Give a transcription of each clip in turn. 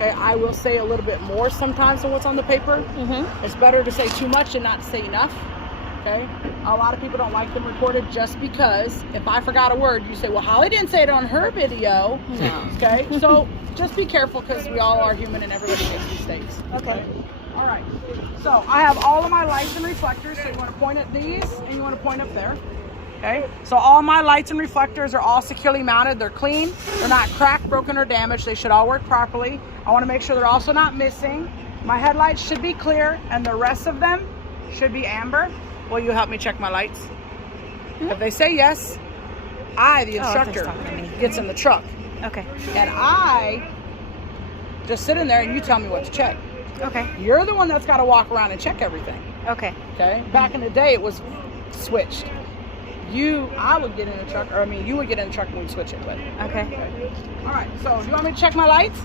Okay, I will say a little bit more sometimes than what's on the paper. It's better to say too much and not to say enough. Okay, a lot of people don't like them recorded just because if I forgot a word, you say, well, Holly didn't say it on her video. No. Okay, so just be careful because we all are human and everybody makes mistakes. Okay. All right, so I have all of my lights and reflectors, so you want to point at these and you want to point up there. Okay, so all my lights and reflectors are all securely mounted. They're clean, they're not cracked, broken, or damaged. They should all work properly. I want to make sure they're also not missing. My headlights should be clear and the rest of them should be amber. Will you help me check my lights? If they say yes, I, the instructor, gets in the truck. Okay. And I just sit in there and you tell me what to check. Okay. You're the one that's got to walk around and check everything. Okay. Okay. Back in the day, it was switched. I would get in the truck, or I mean, you would get in the truck and we'd switch it. But Okay. all right. So, do you want me to check my lights?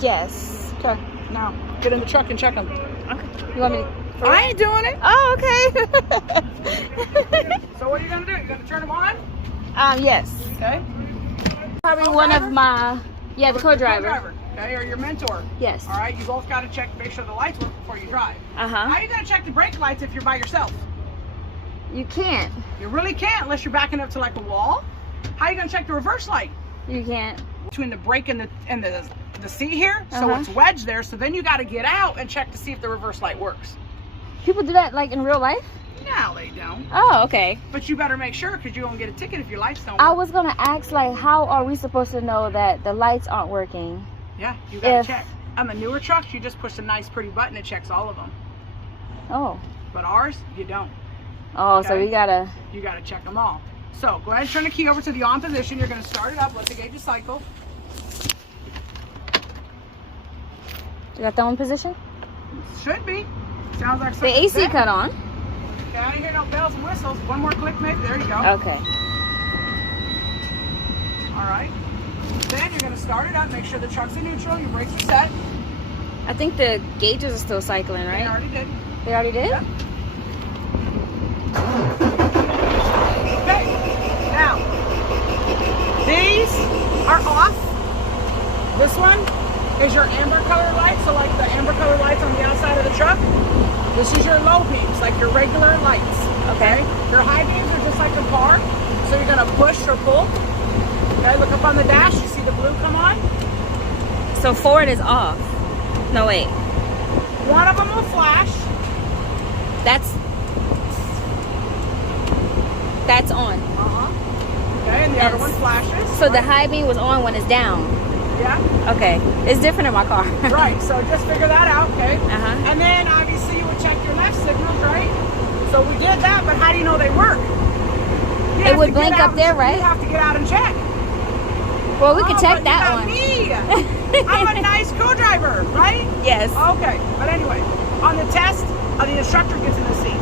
Yes. Okay. Now, get in the truck and check them. Okay. You want me to? I ain't doing it. Oh, okay. So, what are you gonna do? You gonna turn them on? Yes. Okay. Probably one of my, the co-driver. Okay, or your mentor. Yes. All right. You both got to check, make sure the lights work before you drive. Uh-huh. How are you gonna check the brake lights if you're by yourself? You can't. You really can't unless you're backing up to like a wall. How are you gonna check the reverse light? You can't. Between the brake and the seat here, so it's wedged there. So then you got to get out and check to see if the reverse light works. People do that like in real life? No, they don't. Oh, okay. But you better make sure because you won't get a ticket if your lights don't work. I was gonna ask, like, how are we supposed to know that the lights aren't working? Yeah, you got to check. On the newer trucks, you just push a nice pretty button, it checks all of them. Oh. But ours, you don't. Oh, Okay? so we gotta. You got to check them all. So go ahead and turn the key over to the on position. You're going to start it up. Let the gauge cycle. You got the on position? Should be. Sounds like The something AC set. cut on. Okay, I didn't hear no bells and whistles. One more click, maybe. There you go. Okay. All right. Then you're going to start it up. Make sure the truck's in neutral. Your brakes are set. I think the gauges are still cycling, right? They already did. They already did? Yep. Okay. Now, these are off. This one is your amber color light. So like the amber color lights on the outside of the truck. This is your low beams, like your regular lights. Okay. Your high beams are just like a car. So you're going to push or pull. Okay, look up on the dash. You see the blue come on? So forward is off. No, wait. One of them will flash. That's on. Okay, and the other one flashes. So the high beam was on when it's down. Yeah. Okay. It's different in my car. Right, so just figure that out, okay? Uh-huh. And then obviously you would check your left signals, right? So we did that, but how do you know they work? It would blink up there, right? You have to get out and check. Well, we could check but that you got one. Me. I'm a nice co-driver, right? Yes. Okay, but anyway, on the test, the instructor gets in the seat.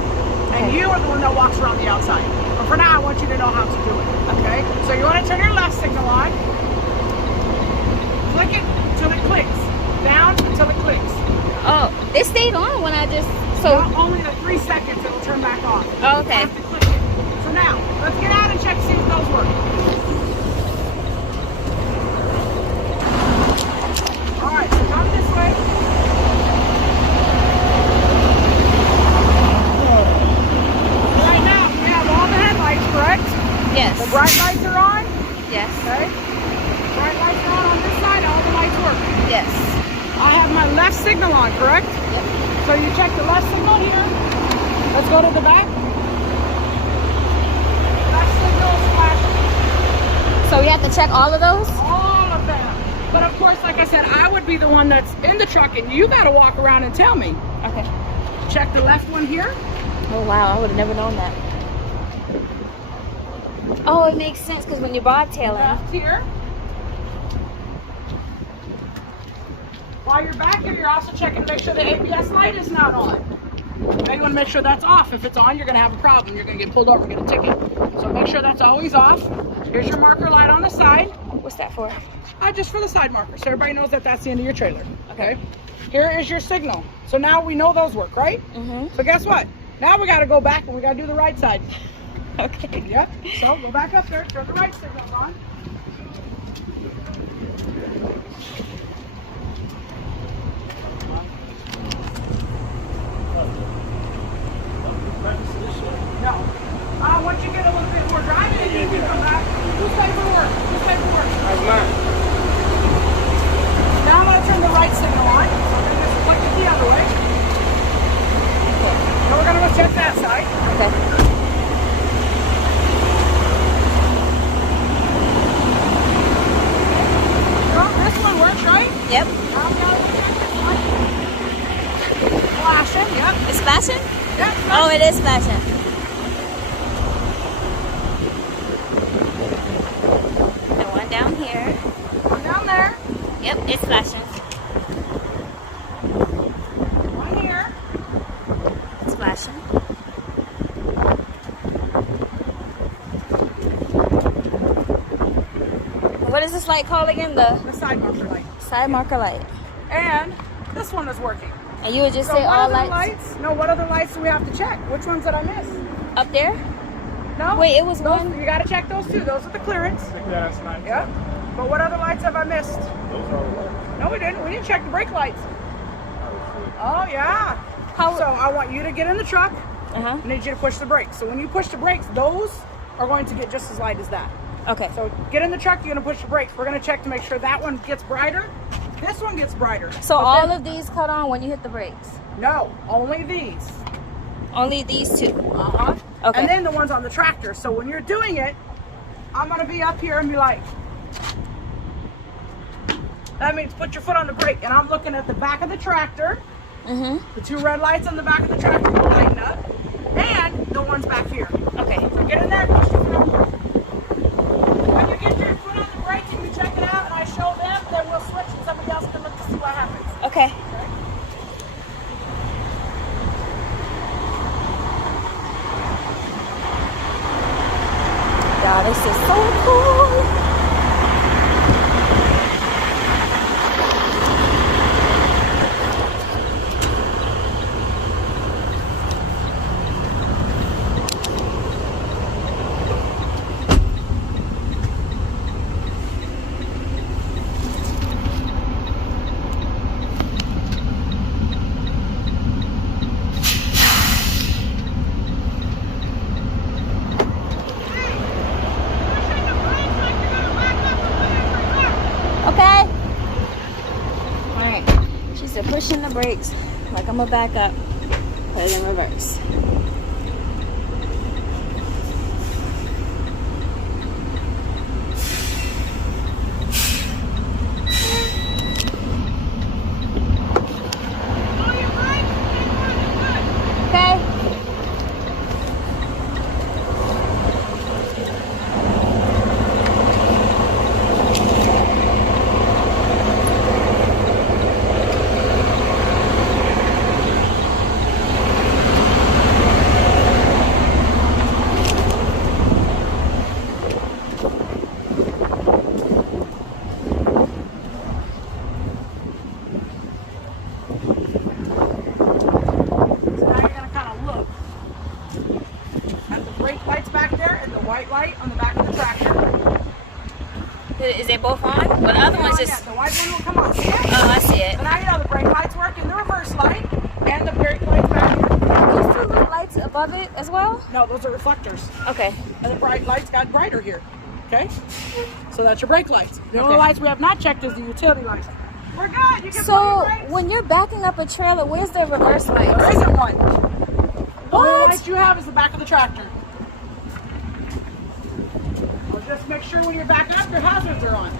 And you are the one that walks around the outside. But for now, I want you to know how to do it, okay? So you want to turn your left signal on. Click it until it clicks. Down until it clicks. Oh, it stayed on when I just. Not only the 3 seconds, it'll turn back on. Oh, okay. You have to click it. So now, let's get out and check to see if those work. All right, so come this way. Right now, we have all the headlights, correct? Yes. The bright lights are on. Yes. Okay. Bright lights are on this side, all the lights work. Yes. I have my left signal on, correct? Yep. So you check the left signal here. Let's go to the back. Left signal is flashing. So we have to check all of those? All of them. But of course, like I said, I would be the one that's in the truck and you got to walk around and tell me. Okay. Check the left one here. Oh, wow. I would have never known that. Oh, it makes sense because when you're bobtailing. Left here. While you're back here, you're also checking to make sure the ABS light is not on. Okay, you want to make sure that's off. If it's on, you're going to have a problem. You're going to get pulled over and get a ticket. So make sure that's always off. Here's your marker light on the side. What's that for? Just for the side marker, so everybody knows that that's the end of your trailer. Okay. Here is your signal. So now we know those work, right? Mm-hmm. So guess what? Now we got to go back and we got to do the right side. Okay. Yep. So go back up there, turn the right signals on. Yep. Now we gotta look at this light. Flashing, yep. It's flashing? Yep. Oh, it is flashing. The one down here. One down there. Yep, it's flashing. One here. It's flashing. What is this light called again? The side marker light. side marker light. And this one is working. And you would just So say what all other lights? No, what other lights do we have to check? Which ones did I miss? Up there? No. Wait, it was those, one. You gotta check those too. Those are the clearance. Yeah, that's nice. Yeah. But what other lights have I missed? Those are all the lights. No, we didn't. We didn't check the brake lights. Oh, Oh yeah. How? So I want you to get in the truck. Uh-huh. I need you to push the brakes. So when you push the brakes, those are going to get just as light as that. Okay. So get in the truck, you're gonna push the brakes. We're gonna check to make sure that one gets brighter. This one gets brighter. So But all then- of these cut on when you hit the brakes? No, only these. Only these two? Uh-huh. Okay. And then the ones on the tractor. So when you're doing it, I'm gonna be up here and be like, that means put your foot on the brake. And I'm looking at the back of the tractor. Mm-hmm. The two red lights on the back of the tractor will lighten up. And the ones back here. Okay. So get in there, push your foot on the brake. When you get your foot on the brake and you check it out and I show them, then we'll switch and somebody else can look to see what happens. Okay. Yeah, this is so cool. Okay. All right. She said pushing the brakes like I'm gonna back up, put it in reverse. Okay. So now you're gonna kind of look at the brake lights back there and the white light on the back of the tractor. Is they both on? Well, the other one's Yeah, just. the white one will come on. See it? Oh, I see it. So now you know the brake lights work and the reverse light and the brake lights back here. These two little lights above it as well? No, those are reflectors. Okay. And the bright lights got brighter here. Okay? So that's your brake lights. The only Okay. lights we have not checked is the utility lights. We're good. You can So put your brakes. when you're backing up a trailer, where's the reverse light? There isn't one. The only What? light you have is the back of the tractor. Well, just make sure when you're backing up, your hazards are on.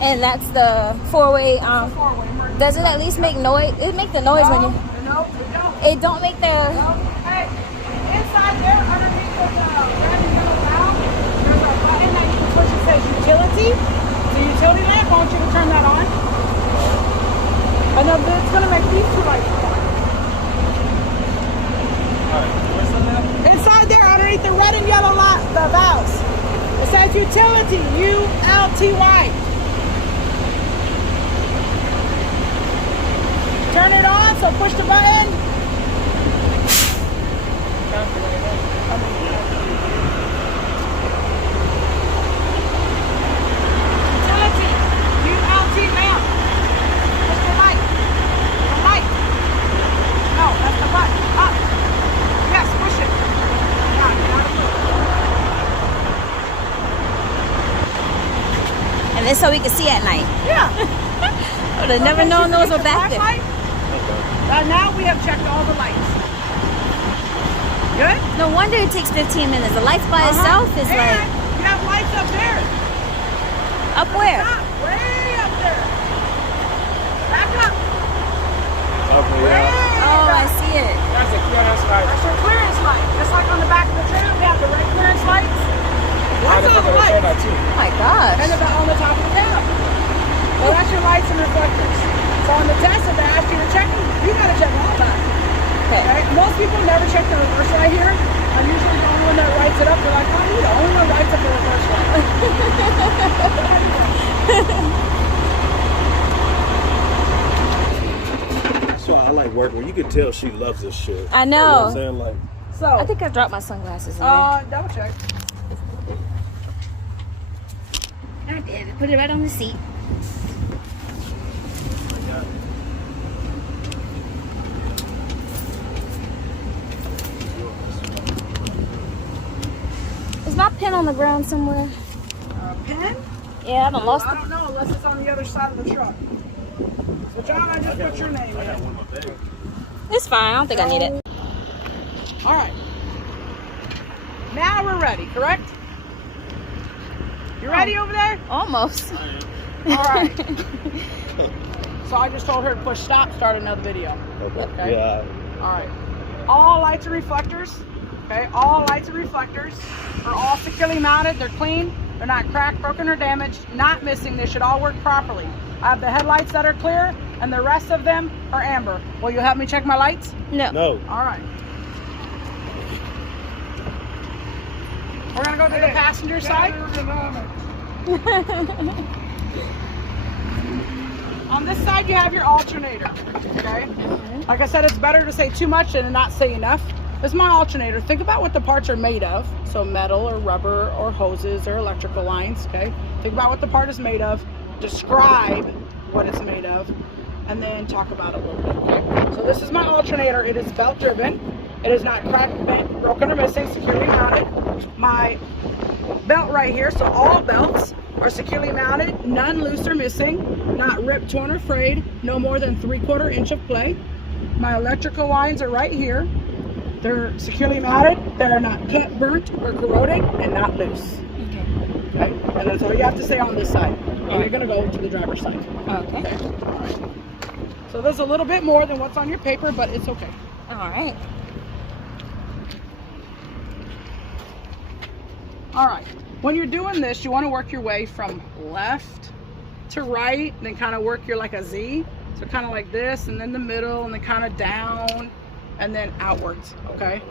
And that's the four-way. Four-way emergency. Does it at least make noise? It make the noise when you. No, we don't. It don't make the. No. Hey, inside there, underneath the red and yellow valve, there's a button that you can push that says utility. The utility lamp, I want you to turn that on. And then it's going to make these two lights come on. Alright, what's on that? Inside there, underneath the red and yellow the valves, it says utility, U-L-T-Y. Turn it on, so push the button. Utility, U-L-T lamp. Push the light. The light. No, that's the button. Up. Yes, push it. Yeah, get out of the way. And then so we can see at night. Yeah. I would have never known those were back there. Now we have checked all the lights. Good? No wonder it takes 15 minutes. The lights by itself is and like you have lights up there. up where? Up, way up there. gosh. And on the top of the cab. So that's your lights and reflectors. So on the test, if they ask you to check them, you got to check all that. Okay? Most people never check the reverse light here. I'm usually the only one that lights it up. They're like, oh, you're the only one that lights up the reverse light. That's why I like working. You can tell she loves this shit. I You know know. what I'm saying? Like, So, I think I dropped my sunglasses in there. double check. I did. Put it right on the seat. Is my pen on the ground somewhere? Pen? Yeah, I haven't lost I it. don't know unless it's on the other side of the truck. So, John, I just put your name in. It's fine. I don't think I need it. All right. Now we're ready, correct? You ready over there? Almost. All right. So I just told her to push stop, start another video. okay. Yeah. All right. All lights and reflectors, okay? All lights and reflectors are all securely mounted. They're clean. They're not cracked, broken, or damaged. Not missing. They should all work properly. I have the headlights that are clear, and the rest of them are amber. Will you help me check my lights? No. No. All right. We're gonna go to the passenger side. On this side, you have your alternator, okay? Like I said, it's better to say too much than not say enough. This is my alternator. Think about what the parts are made of. So metal or rubber or hoses or electrical lines, okay? Think about what the part is made of. Describe what it's made of. And then talk about it a little bit, okay? So this is my alternator. It is belt driven. It is not cracked, bent, broken, or missing, securely mounted. My belt right here, so all belts are securely mounted, none loose or missing, not ripped, torn, or frayed, no more than 3/4 inch of play. My electrical lines are right here. They're securely mounted, they're not cut, burnt, or corroded, and not loose. Okay? And that's all you have to say on this side. And you're gonna go to the driver's side. Okay. All right. So there's a little bit more than what's on your paper, but it's okay. All right. All right, when you're doing this, you want to work your way from left to right, then kind of work your like a Z. So kind of like this, and then the middle, and then kind of down, and then outwards, okay?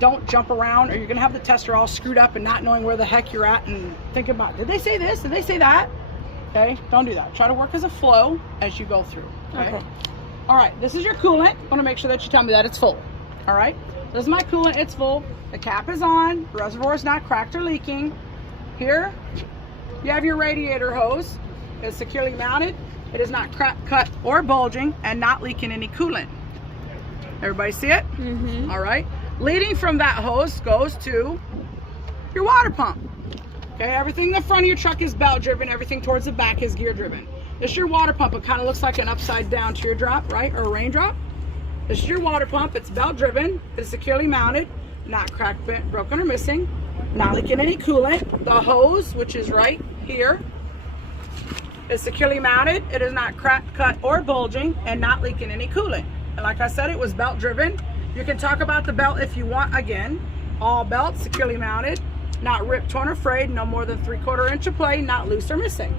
Don't jump around, or you're gonna have the tester all screwed up and not knowing where the heck you're at and think about, did they say this? Did they say that? Okay, don't do that. Try to work as a flow as you go through, okay? All right, this is your coolant. Want to make sure that you tell me that it's full, all right? This is my coolant, it's full. The cap is on, the reservoir is not cracked or leaking. Here, you have your radiator hose. It's securely mounted. It is not cracked, cut, or bulging, and not leaking any coolant. Everybody see it? Mm-hmm. All right. Leading from that hose goes to your water pump. Okay, everything in the front of your truck is belt driven. Everything towards the back is gear driven. This is your water pump. It kind of looks like an upside down teardrop, right? Or a raindrop. This is your water pump. It's belt driven. It's securely mounted. Not cracked, bent, broken, or missing. Not leaking any coolant. The hose, which is right here, is securely mounted. It is not cracked, cut, or bulging, and not leaking any coolant. And like I said, it was belt driven. You can talk about the belt if you want again. All belts securely mounted, not ripped, torn, or frayed, no more than 3/4 inch of play, not loose or missing.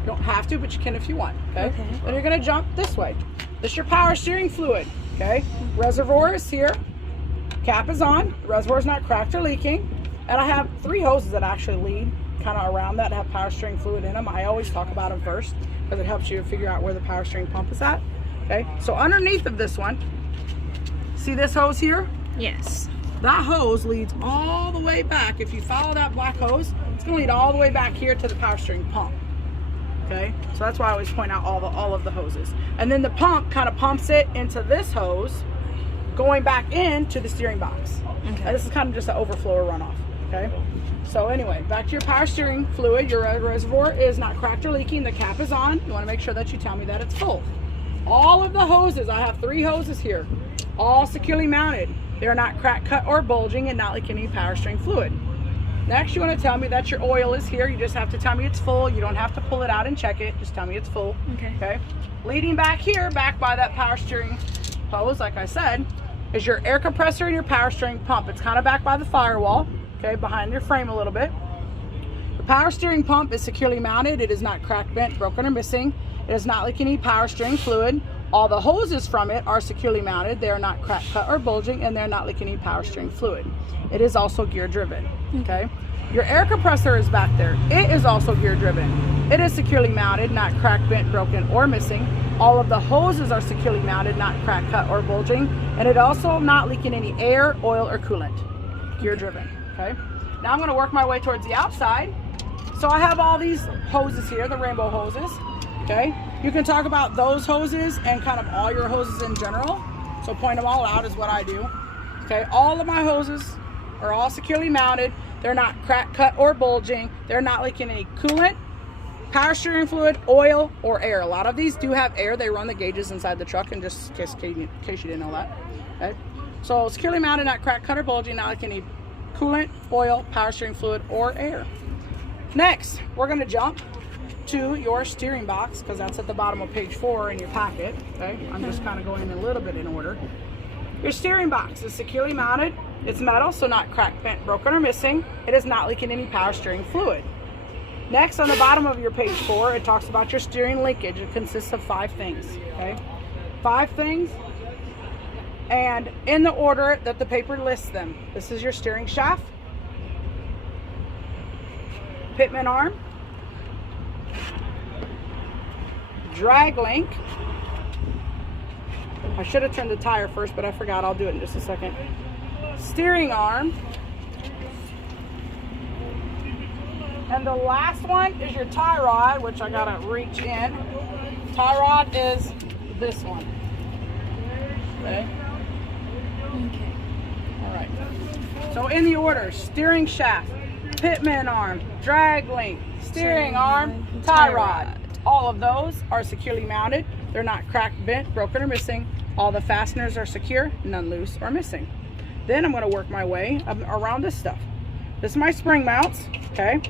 You don't have to, but you can if you want, okay? Then you're gonna jump this way. This is your power steering fluid, okay? Reservoir is here. Cap is on, the reservoir is not cracked or leaking, and I have 3 hoses that actually lead kind of around that have power steering fluid in them. I always talk about them first because it helps you figure out where the power steering pump is at. Okay, so underneath of this one, see this hose here? Yes. That hose leads all the way back. If you follow that black hose, it's gonna lead all the way back here to the power steering pump. Okay, so that's why I always point out all of the hoses. And then the pump kind of pumps it into this hose, going back into the steering box. Okay. And this is kind of just an overflow or runoff, okay? So anyway, back to your power steering fluid. Your reservoir is not cracked or leaking. The cap is on. You want to make sure that you tell me that it's full. All of the hoses, I have 3 hoses here, all securely mounted. They're not cracked, cut, or bulging, and not leaking any power steering fluid. Next, you want to tell me that your oil is here. You just have to tell me it's full. You don't have to pull it out and check it. Just tell me it's full. Okay. Leading back here, back by that power steering hose, like I said, is your air compressor and your power steering pump. It's kind of back by the firewall, okay, behind your frame a little bit. The power steering pump is securely mounted. It is not cracked, bent, broken, or missing. It is not leaking any power steering fluid. All the hoses from it are securely mounted. They are not cracked, cut, or bulging, and they're not leaking any power steering fluid. It is also gear driven, okay? Your air compressor is back there. It is also gear driven. It is securely mounted, not cracked, bent, broken, or missing. All of the hoses are securely mounted, not cracked, cut, or bulging, and it also not leaking any air, oil, or coolant. Gear driven, okay? Now I'm gonna work my way towards the outside. So I have all these hoses here, the rainbow hoses, okay? You can talk about those hoses and kind of all your hoses in general. So point them all out is what I do. Okay, all of my hoses are all securely mounted. They're not cracked, cut, or bulging. They're not leaking any coolant, power steering fluid, oil, or air. A lot of these do have air. They run the gauges inside the truck, and just in case you didn't know that. Okay, so securely mounted, not cracked, cut, or bulging, not leaking any coolant, oil, power steering fluid, or air. Next, we're gonna jump to your steering box, because that's at the bottom of page 4 in your packet. Okay, I'm just kind of going a little bit in order. Your steering box is securely mounted. It's metal, so not cracked, bent, broken, or missing. It is not leaking any power steering fluid. Next, on the bottom of your page 4, it talks about your steering linkage. It consists of 5 things. Okay, 5 things, and in the order that the paper lists them. This is your steering shaft, pitman arm, drag link. I should have turned the tire first, but I forgot. I'll do it in just a second. Steering arm. And the last one is your tie rod, which I gotta reach in. Tie rod is this one. Okay. All right. So in the order: steering shaft, pitman arm, drag link, steering arm, tie rod. All of those are securely mounted. They're not cracked, bent, broken, or missing. All the fasteners are secure, none loose or missing. Then I'm going to work my way around this stuff. This is my spring mounts, okay?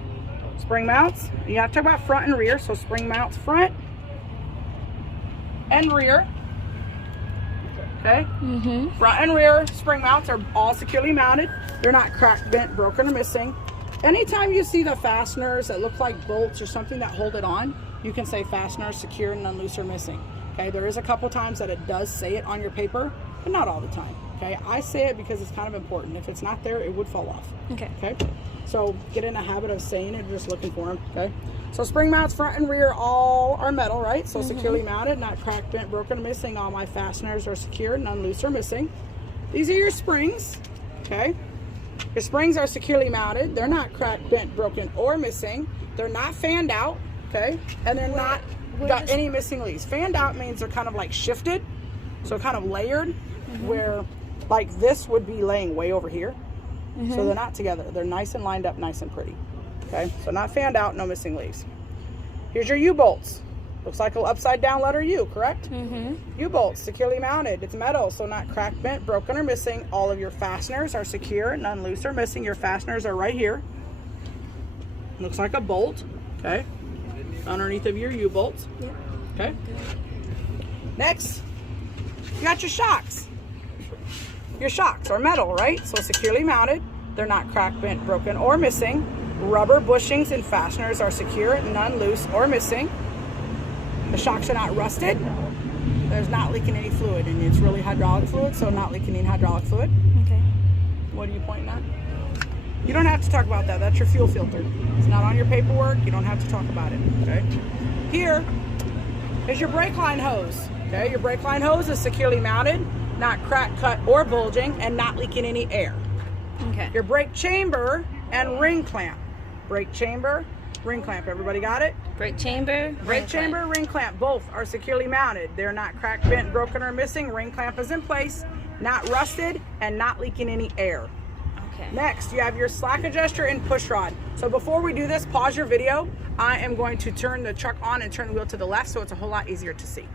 Spring mounts. You have to talk about front and rear. So spring mounts front and rear. Okay? Front and rear spring mounts are all securely mounted. They're not cracked, bent, broken, or missing. Anytime you see the fasteners that look like bolts or something that hold it on, you can say fastener secure, none loose or missing. Okay, there is a couple times that it does say it on your paper, but not all the time. Okay, I say it because it's kind of important. If it's not there, it would fall off. Okay. Okay, so get in the habit of saying it, just looking for them. Okay, so spring mounts front and rear all are metal, right? So securely mounted, not cracked, bent, broken, or missing. All my fasteners are secure, none loose or missing. These are your springs. Okay, your springs are securely mounted. They're not cracked, bent, broken, or missing. They're not fanned out. Okay, and they're not got any missing leaves. Fanned out means they're kind of like shifted, so kind of layered, where like this would be laying way over here. So they're not together. They're nice and lined up, nice and pretty. Okay, so not fanned out, no missing leaves. Here's your U-bolts. Looks like an upside down letter U, correct? U-bolts, securely mounted. It's metal, so not cracked, bent, broken, or missing. All of your fasteners are secure, none loose or missing. Your fasteners are right here. Looks like a bolt. Okay, underneath of your U-bolts. Okay. Next, you got your shocks. Your shocks are metal, right? So securely mounted. They're not cracked, bent, broken, or missing. Rubber bushings and fasteners are secure, none loose or missing. The shocks are not rusted. There's not leaking any fluid, and it's really hydraulic fluid, so not leaking any hydraulic fluid. Okay. What are you pointing at? You don't have to talk about that. That's your fuel filter. It's not on your paperwork. You don't have to talk about it. Okay. Here is your brake line hose. Okay. Your brake line hose is securely mounted, not cracked, cut, or bulging, and not leaking any air. Okay. Your brake chamber and ring clamp. Brake chamber, ring clamp. Everybody got it? Brake chamber, brake chamber, ring clamp. Both are securely mounted. They're not cracked, bent, broken, or missing. Ring clamp is in place, not rusted, and not leaking any air. Okay. Next, you have your slack adjuster and push rod. So before we do this, pause your video. I am going to turn the truck on and turn the wheel to the left so it's a whole lot easier to see.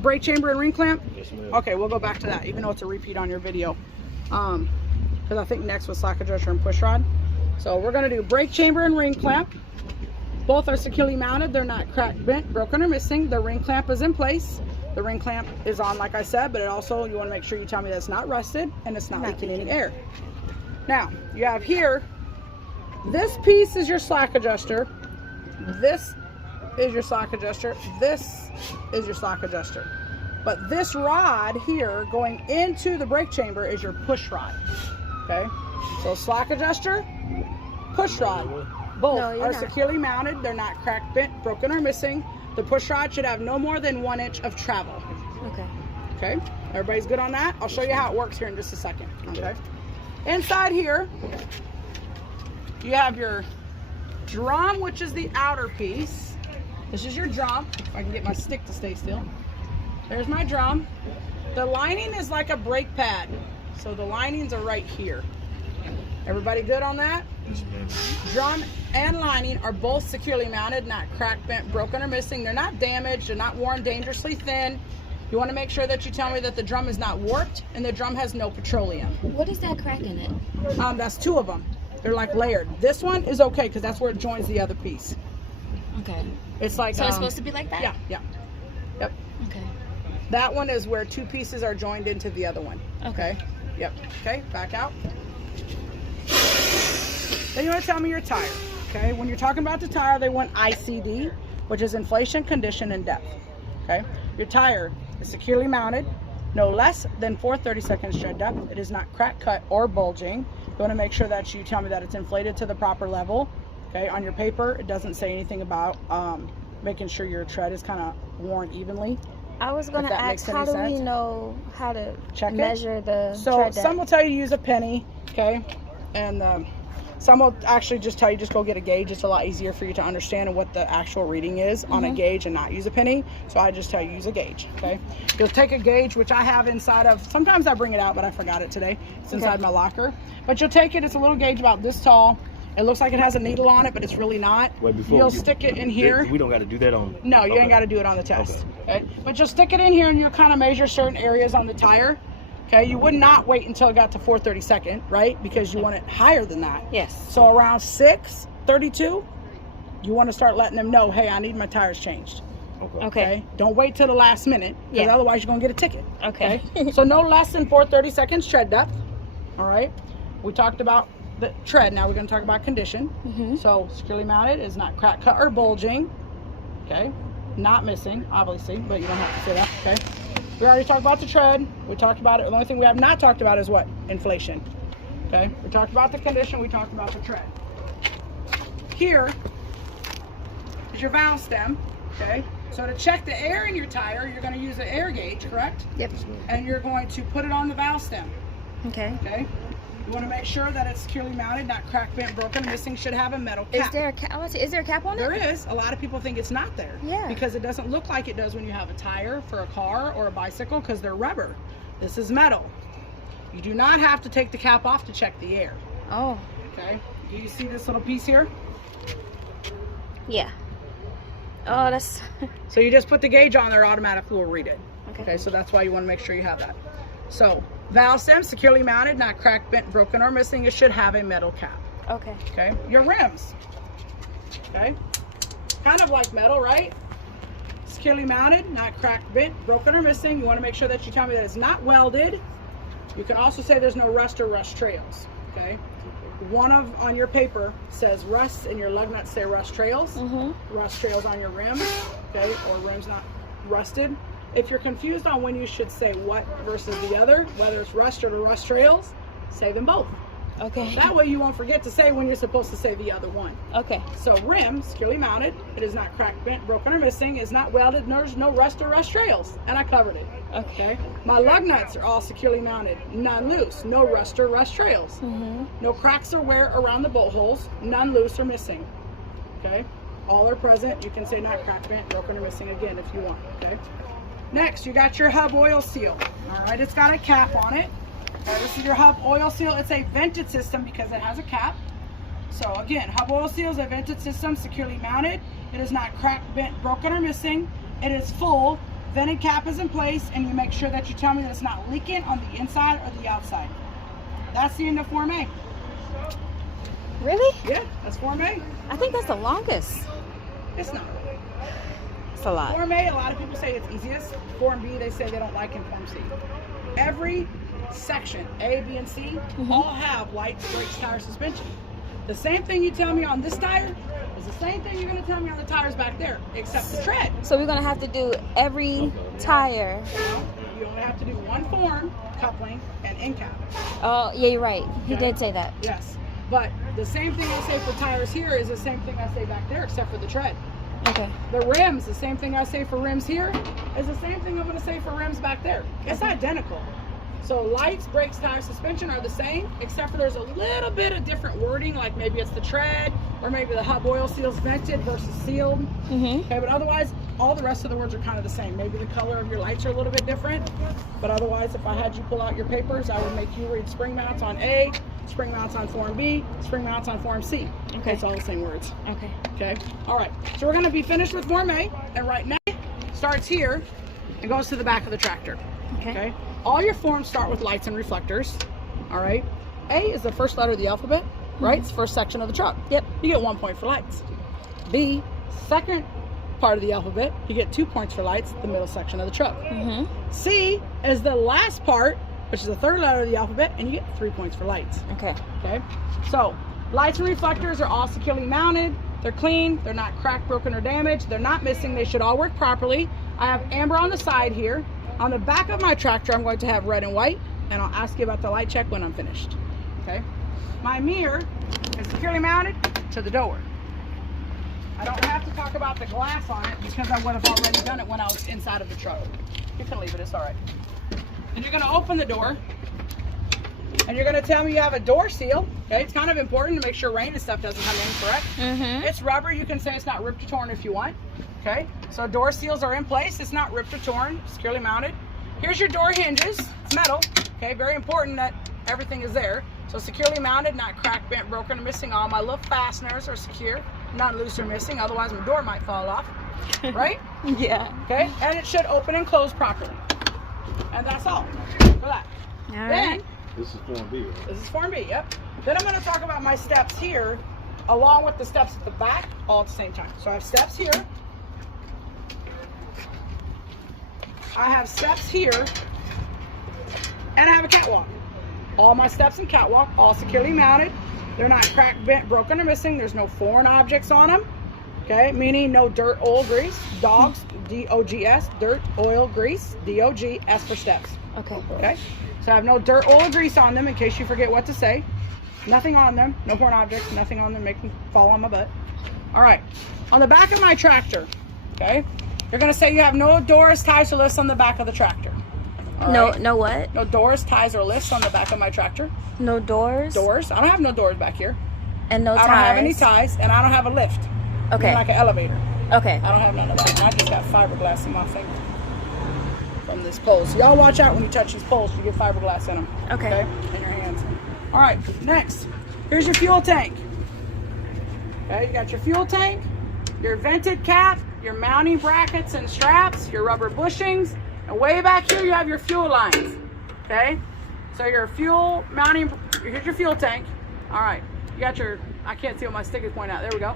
then brake chamber and ring clamp? Yes, ma'am. Okay, we'll go back to that, even though it's a repeat on your video. Because I think next was slack adjuster and push rod. So we're gonna do brake chamber and ring clamp. Both are securely mounted. They're not cracked, bent, broken, or missing. The ring clamp is in place. The ring clamp is on, like I said, but it also, you wanna make sure you tell me that it's not rusted and it's not leaking any air. Now, you have here, this piece is your slack adjuster. This is your slack adjuster. This is your slack adjuster. But this rod here going into the brake chamber is your push rod. Okay? So slack adjuster, push rod. Both are securely mounted. They're not cracked, bent, broken, or missing. The push rod should have no more than 1 inch of travel. Okay. Okay? Everybody's good on that? I'll show you how it works here in just a second. Okay? Inside here, you have your drum, which is the outer piece. This is your drum. If I can get my stick to stay still. There's my drum. The lining is like a brake pad. So the linings are right here. Everybody good on that? Yes, ma'am. Drum and lining are both securely mounted, not cracked, bent, broken, or missing. They're not damaged. They're not worn dangerously thin. You want to make sure that you tell me that the drum is not warped and the drum has no petroleum. What is that crack in it? That's 2 of them. They're like layered. This one is okay because that's where it joins the other piece. Okay. It's like So it's supposed to be like that? Yeah, yeah. Yep. Okay. That one is where 2 pieces are joined into the other one. Okay. Yep. Okay, back out. Then you want to tell me your tire. Okay, when you're talking about the tire, they want ICD, which is inflation, condition, and depth. Okay, your tire is securely mounted, no less than 4/32 tread depth. It is not crack, cut, or bulging. You want to make sure that you tell me that it's inflated to the proper level. Okay, on your paper, it doesn't say anything about making sure your tread is kind of worn evenly. I was going to ask, how do we know how to measure the tread depth? Some will tell you to use a penny, okay, and some will actually just tell you just go get a gauge. It's a lot easier for you to understand what the actual reading is on a gauge and not use a penny. So I just tell you use a gauge, okay? You'll take a gauge, which I have inside of, sometimes I bring it out, but I forgot it today. It's inside my locker. But you'll take it, it's a little gauge about this tall. It looks like it has a needle on it, but it's really not. Wait, before you'll stick it in here. We don't got to do that on. No, you ain't got to do it on the test. Okay. But you'll stick it in here and you'll kind of measure certain areas on the tire. Okay, you would not wait until it got to 4/32, right? Because you want it higher than that. Yes. So around 6/32, you want to start letting them know, hey, I need my tires changed. Okay. Don't wait till the last minute, because otherwise you're going to get a ticket. Okay. So no less than 4/32 tread depth. All right. We talked about the tread. Now we're going to talk about condition. So securely mounted is not crack, cut, or bulging. Okay. Not missing, obviously, but you don't have to say that. Okay. We already talked about the tread. We talked about it. The only thing we have not talked about is what? Inflation. Okay. We talked about the condition. We talked about the tread. Here is your valve stem. Okay. So to check the air in your tire, you're going to use an air gauge, correct? Yep. And you're going to put it on the valve stem. Okay. Okay. You want to make sure that it's securely mounted, not cracked, bent, broken. This thing should have a metal cap. Is there a cap? Is there a cap on it? There is. A lot of people think it's not there. Yeah. Because it doesn't look like it does when you have a tire for a car or a bicycle, because they're rubber. This is metal. You do not have to take the cap off to check the air. Oh. Okay. Do you see this little piece here? Yeah. Oh, that's... So you just put the gauge on there, automatically will read it. Okay. So that's why you want to make sure you have that. So valve stem securely mounted, not cracked, bent, broken, or missing. It should have a metal cap. Okay. Okay. Your rims. Okay. Kind of like metal, right? Securely mounted, not cracked, bent, broken, or missing. You want to make sure that you tell me that it's not welded. You can also say there's no rust or rust trails. Okay. One on your paper says rust and your lug nuts say rust trails. Rust trails on your rims, okay, or rims not rusted. If you're confused on when you should say what versus the other, whether it's rust or the rust trails, say them both. Okay. That way you won't forget to say when you're supposed to say the other one. Okay. So rim, securely mounted. It is not cracked, bent, broken, or missing. It's not welded. There's no rust or rust trails. And I covered it. Okay. My lug nuts are all securely mounted. None loose. No rust or rust trails. No cracks or wear around the bolt holes. None loose or missing. Okay. All are present. You can say not cracked, bent, broken, or missing again if you want. Okay. Next, you got your hub oil seal. All right. It's got a cap on it. This is your hub oil seal. It's a vented system because it has a cap. So again, hub oil seal is a vented system, securely mounted. It is not cracked, bent, broken, or missing. It is full vented cap is in place, and you make sure that you tell me that it's not leaking on the inside or the outside. That's the end of Form A. Really? Yeah, that's Form A. I think that's the longest. It's not. It's a lot. Form A, a lot of people say it's easiest. Form B, they say they don't like in Form C. Every section, A, B, and C, all have lights, brakes, tires, suspension. The same thing you tell me on this tire is the same thing you're going to tell me on the tires back there, except the tread. So we're gonna have to do every tire. You only have to do one form, coupling, and in cap. Oh, yeah, you're right. He Okay. did say that. Yes. But the same thing I say for tires here is the same thing I say back there, except for the tread. Okay. The rims, the same thing I say for rims here is the same thing I'm going to say for rims back there. It's identical. So lights, brakes, tires, suspension are the same, except for there's a little bit of different wording, like maybe it's the tread, or maybe the hub oil seal's vented versus sealed. Okay, but otherwise, all the rest of the words are kind of the same. Maybe the color of your lights are a little bit different, but otherwise, if I had you pull out your papers, I would make you read spring mounts on A, spring mounts on Form B, spring mounts on Form C. Okay. It's all the same words. Okay. Okay, all right. So we're going to be finished with Form A, and right now starts here and goes to the back of the tractor. Okay. All your forms start with lights and reflectors. All right. A is the first letter of the alphabet, right? It's the first section of the truck. Yep. You get 1 point for lights. B, second part of the alphabet, you get 2 points for lights, the middle section of the truck. C is the last part, which is the third letter of the alphabet, and you get 3 points for lights. Okay. Okay. So lights and reflectors are all securely mounted. They're clean. They're not cracked, broken, or damaged. They're not missing. They should all work properly. I have amber on the side here. On the back of my tractor, I'm going to have red and white, and I'll ask you about the light check when I'm finished. Okay. My mirror is securely mounted to the door. I don't have to talk about the glass on it because I would have already done it when I was inside of the truck. You can leave it, it's all right. And you're going to open the door, and you're going to tell me you have a door seal. Okay, it's kind of important to make sure rain and stuff doesn't come in, correct? It's rubber. You can say it's not ripped or torn if you want. Okay, so door seals are in place. It's not ripped or torn, securely mounted. Here's your door hinges. It's metal. Okay, very important that everything is there. So securely mounted, not cracked, bent, broken, or missing. All my little fasteners are secure, not loose or missing. Otherwise, my door might fall off. Right? Yeah. Okay, and it should open and close properly. And that's all for that. All Then, right. This is Form B, right? this is Form B, yep. Then I'm going to talk about my steps here, along with the steps at the back, all at the same time. So I have steps here. I have steps here, and I have a catwalk. All my steps and catwalk, all securely mounted. They're not cracked, bent, broken, or missing. There's no foreign objects on them. Okay, meaning no dirt, oil, grease. Dogs, D-O-G-S, dirt, oil, grease, D-O-G, S for steps. Okay. Okay, so I have no dirt, oil, or grease on them in case you forget what to say. Nothing on them, no foreign objects, nothing on them, make them fall on my butt. All right, on the back of my tractor, okay, you're gonna say you have no doors, ties, or lifts on the back of the tractor. All No, right? no what? No doors, ties, or lifts on the back of my tractor. No doors. Doors, I don't have no doors back here. And no I ties. don't have any ties, and I don't have a lift. Okay. Like an elevator. Okay. I don't have none of that. And I just got fiberglass in my finger from this pole. So y'all watch out when you touch these poles. You get fiberglass in them. Okay. In your hands. All right. Next, here's your fuel tank. Okay. You got your fuel tank, your vented cap, your mounting brackets and straps, your rubber bushings, and way back here you have your fuel lines. Okay. So your fuel mounting. Here's your fuel tank. All right. You got your. I can't see what my stick is pointing out. There we go.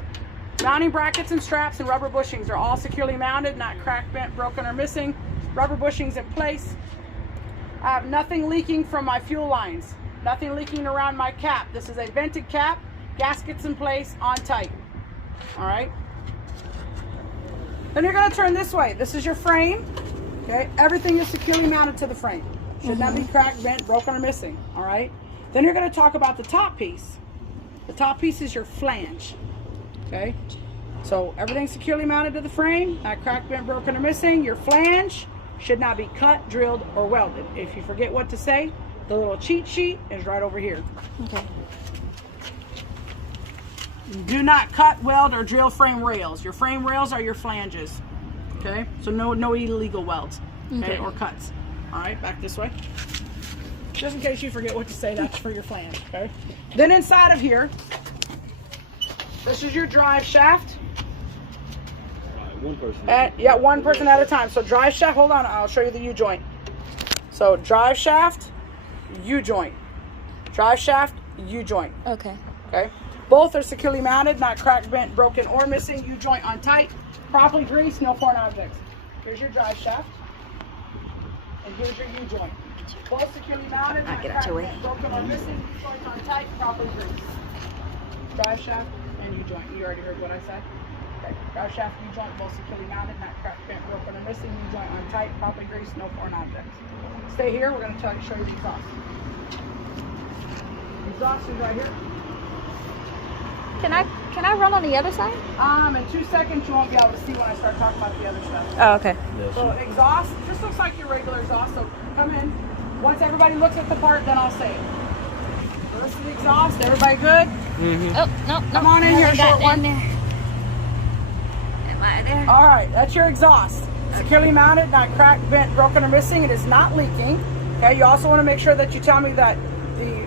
Mounting brackets and straps and rubber bushings are all securely mounted, not cracked, bent, broken, or missing. Rubber bushings in place. I have nothing leaking from my fuel lines. Nothing leaking around my cap. This is a vented cap. Gaskets in place, on tight. All right. Then you're going to turn this way. This is your frame. Okay. Everything is securely mounted to the frame. Should not be cracked, bent, broken, or missing. All right. Then you're going to talk about the top piece. The top piece is your flange. Okay, so everything's securely mounted to the frame, not cracked, bent, broken, or missing. Your flange should not be cut, drilled, or welded. If you forget what to say, the little cheat sheet is right over here. Okay. Do not cut, weld, or drill frame rails. Your frame rails are your flanges. Okay, so no illegal welds, okay, or cuts. All right, back this way. Just in case you forget what to say, that's for your flange. Okay. Then inside of here, this is your drive shaft. one person. Yeah, one person at a time. So drive shaft, hold on, I'll show you the U-joint. So drive shaft, U-joint. Drive shaft, U-joint. Okay. Okay? Both are securely mounted, not cracked, bent, broken, or missing. U-joint on tight, properly greased, no foreign objects. Here's your drive shaft, and here's your U-joint. Both securely mounted, not cracked, bent, broken, or missing. U-joint on tight, properly greased. Drive shaft and U-joint. You already heard what I said. Okay. Drive shaft, U-joint, both securely mounted, not cracked, bent, broken, or missing. U-joint on tight, properly greased, no foreign objects. Stay here. We're going to show you the exhaust. Exhaust is right here. Can I run on the other side? In 2 seconds you won't be able to see when I start talking about the other stuff. Oh, okay. So exhaust just looks like your regular exhaust. So come in. Once everybody looks at the part, then I'll say it. So this is the exhaust. Everybody good? Oh, no. Come on in here, short one. Am I there? All right, that's your exhaust. Securely mounted, not cracked, bent, broken, or missing. It is not leaking. Okay. You also want to make sure that you tell me that the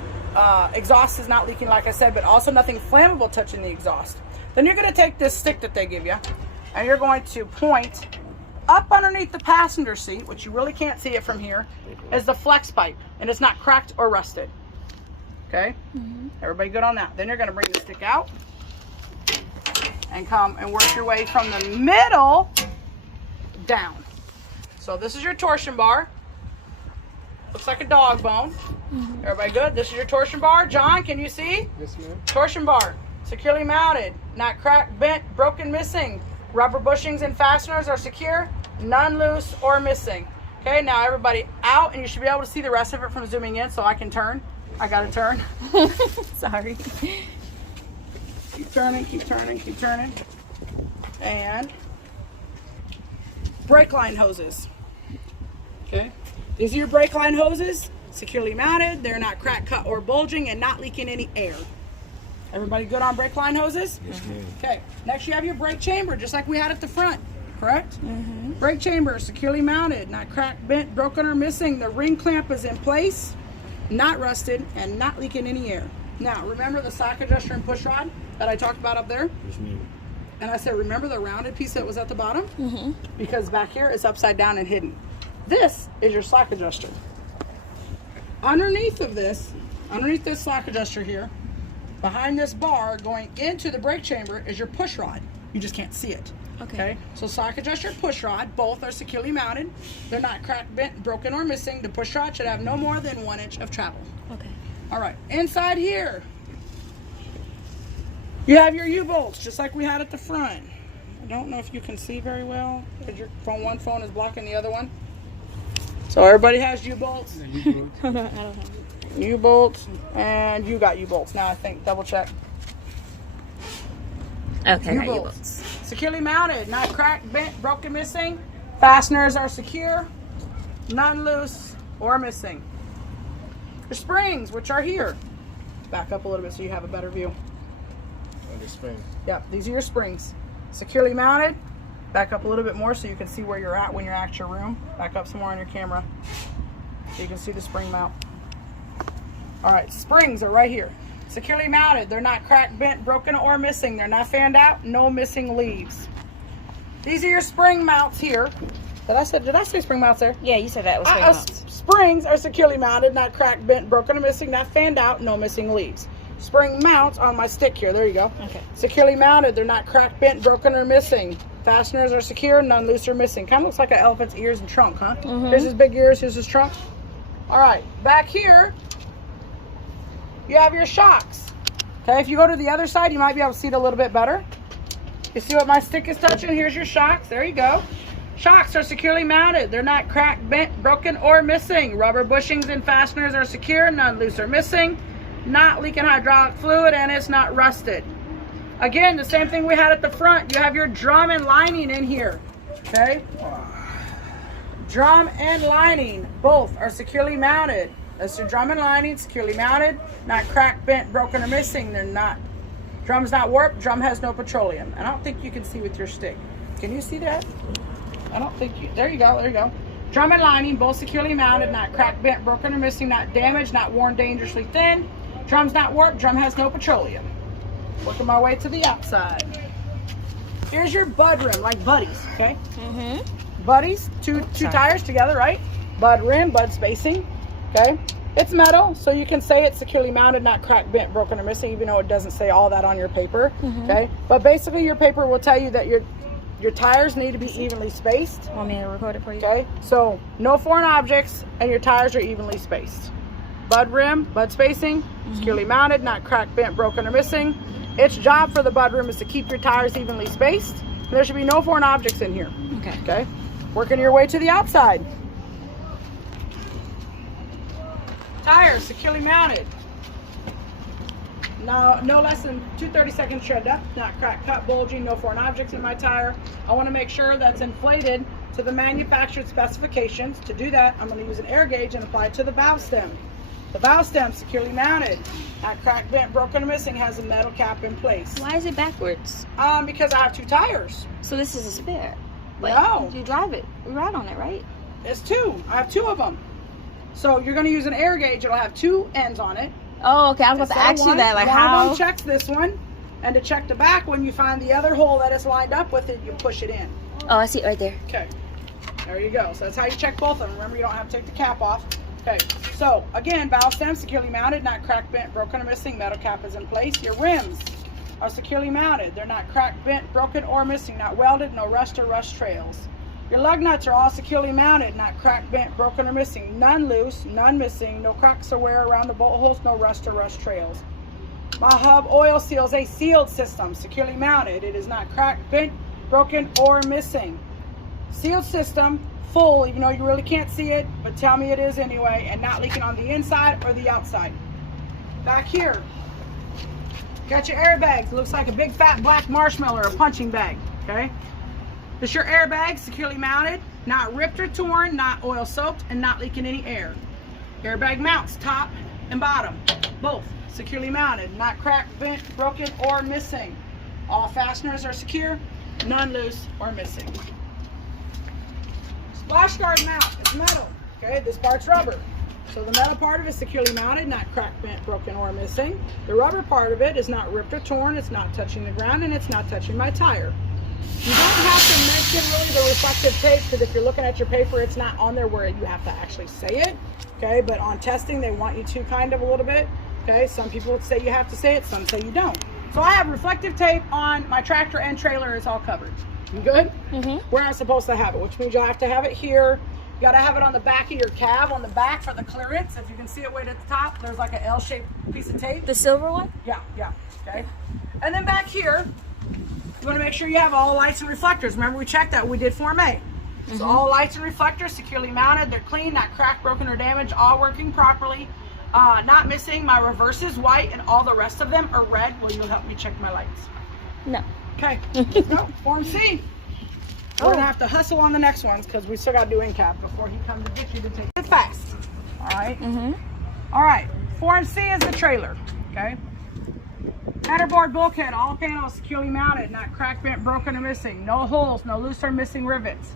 exhaust is not leaking, like I said, but also nothing flammable touching the exhaust. Then you're going to take this stick that they give you, and you're going to point up underneath the passenger seat, which you really can't see it from here, is the flex pipe, and it's not cracked or rusted. Okay? Everybody good on that? Then you're going to bring the stick out and come and work your way from the middle down. So this is your torsion bar. Looks like a dog bone. Everybody good? This is your torsion bar. John, can you see? Yes, ma'am. Torsion bar. Securely mounted. Not cracked, bent, broken, missing. Rubber bushings and fasteners are secure. None loose or missing. Okay, now everybody out, and you should be able to see the rest of it from zooming in so I can turn. I gotta turn. Sorry. Keep turning, keep turning, keep turning. And brake line hoses. Okay. These are your brake line hoses, securely mounted. They're not cracked, cut, or bulging, and not leaking any air. Everybody good on brake line hoses? Yes, ma'am. Okay. Next, you have your brake chamber, just like we had at the front, correct? Brake chamber, securely mounted, not cracked, bent, broken, or missing. The ring clamp is in place, not rusted, and not leaking any air. Now, remember the sock adjuster and push rod that I talked about up there? Yes, ma'am. And I said, remember the rounded piece that was at the bottom? Because back here, it's upside down and hidden. This is your slack adjuster. Underneath this slack adjuster here, behind this bar going into the brake chamber is your push rod. You just can't see it. Okay. So slack adjuster, push rod, both are securely mounted. They're not cracked, bent, broken, or missing. The push rod should have no more than 1 inch of travel. Okay. All right. Inside here, you have your U-bolts, just like we had at the front. I don't know if you can see very well because your phone, one phone is blocking the other one. So everybody has U-bolts. I don't have it. U-bolts, and you got U-bolts now, I think. Double check. Okay, U-bolts. Securely mounted, not cracked, bent, broken, missing. Fasteners are secure, none loose or missing. The springs, which are here. Back up a little bit so you have a better view. Under spring. Yep, these are your springs. Securely mounted. Back up a little bit more so you can see where you're at when you're at your room. Back up some more on your camera so you can see the spring mount. All right, springs are right here. Securely mounted. They're not cracked, bent, broken, or missing. They're not fanned out. No missing leaves. These are your spring mounts here. Did I say spring mounts there? Yeah, you said that was spring mounts. Springs are securely mounted, not cracked, bent, broken, or missing. Not fanned out. No missing leaves. Spring mounts on my stick here. There you go. Okay. Securely mounted. They're not cracked, bent, broken, or missing. Fasteners are secure, none loose or missing. Kind of looks like an elephant's ears and trunk, huh? Here's his big ears, here's his trunk. All right, back here, you have your shocks. Okay, if you go to the other side, you might be able to see it a little bit better. You see what my stick is touching? Here's your shocks. There you go. Shocks are securely mounted. They're not cracked, bent, broken, or missing. Rubber bushings and fasteners are secure, none loose or missing. Not leaking hydraulic fluid, and it's not rusted. Again, the same thing we had at the front. You have your drum and lining in here. Okay? Drum and lining, both are securely mounted. That's your drum and lining, securely mounted. Not cracked, bent, broken, or missing. They're not. Drum's not warped. Drum has no petroleum. I don't think you can see with your stick. Can you see that? I don't think you. There you go. There you go. Drum and lining, both securely mounted. Not cracked, bent, broken, or missing. Not damaged. Not worn, dangerously thin. Drum's not warped. Drum has no petroleum. Working my way to the outside. Here's your bud rim, like buddies, okay? Mm-hmm. Buddies, two tires together, right? Bud rim, bud spacing, okay? It's metal, so you can say it's securely mounted, not cracked, bent, broken, or missing, even though it doesn't say all that on your paper, okay? But basically, your paper will tell you that your tires need to be evenly spaced. Want me to record it for you? Okay, so no foreign objects, and your tires are evenly spaced. Bud rim, bud spacing, securely mounted, not cracked, bent, broken, or missing. Its job for the bud rim is to keep your tires evenly spaced. There should be no foreign objects in here. Okay. Working your way to the outside. Tires securely mounted. Now, no less than 2/32 tread depth, not cracked, cut, bulging, no foreign objects in my tire. I want to make sure that's inflated to the manufactured specifications. To do that, I'm going to use an air gauge and apply it to the valve stem. The valve stem securely mounted, not cracked, bent, broken, or missing, has a metal cap in place. Why is it backwards? Because I have 2 tires. So this is a spare. But No. you drive it. You ride on it, right? It's 2. I have 2 of them. So you're going to use an air gauge. It'll have 2 ends on it. Oh, okay. I was about to ask you that. Like, how? One of them checks this one, and to check the back, when you find the other hole that is lined up with it, you push it in. Oh, I see it right there. Okay. There you go. So that's how you check both of them. Remember, you don't have to take the cap off. Okay. So again, valve stem securely mounted, not cracked, bent, broken, or missing. Metal cap is in place. Your rims are securely mounted. They're not cracked, bent, broken, or missing. Not welded. No rust or rust trails. Your lug nuts are all securely mounted, not cracked, bent, broken, or missing. None loose, none missing, no cracks or wear around the bolt holes, no rust or rust trails. My hub oil seal is a sealed system, securely mounted. It is not cracked, bent, broken, or missing. Sealed system, full, even though you really can't see it, but tell me it is anyway, and not leaking on the inside or the outside. Back here, got your airbags. It looks like a big fat black marshmallow or a punching bag, okay? This is your airbag, securely mounted, not ripped or torn, not oil soaked, and not leaking any air. Airbag mounts, top and bottom, both securely mounted, not cracked, bent, broken, or missing. All fasteners are secure, none loose or missing. Splash guard mount is metal, okay? This part's rubber. So the metal part of it is securely mounted, not cracked, bent, broken, or missing. The rubber part of it is not ripped or torn, it's not touching the ground, and it's not touching my tire. You don't have to mention really the reflective tape, because if you're looking at your paper, it's not on there where you have to actually say it, okay? But on testing, they want you to kind of a little bit, okay? Some people would say you have to say it, some say you don't. So I have reflective tape on my tractor and trailer. It's all covered. You good? Where I'm supposed to have it, which means you'll have to have it here. You got to have it on the back of your cab, on the back for the clearance. If you can see it way at the top, there's like an L-shaped piece of tape. The silver one? Yeah, okay. And then back here, you want to make sure you have all lights and reflectors. Remember, we checked that. We did Form A. So all lights and reflectors securely mounted. They're clean, not cracked, broken, or damaged. All working properly. Not missing. My reverse is white, and all the rest of them are red. Will you help me check my lights? No. Okay, let's go. Form C. We're going to have to hustle on the next ones because we still got to do in-cab before he comes to get you to take it fast. All right? All right. Form C is the trailer. Okay? Headerboard bulkhead, all panels securely mounted, not cracked, bent, broken, or missing. No holes, no loose or missing rivets.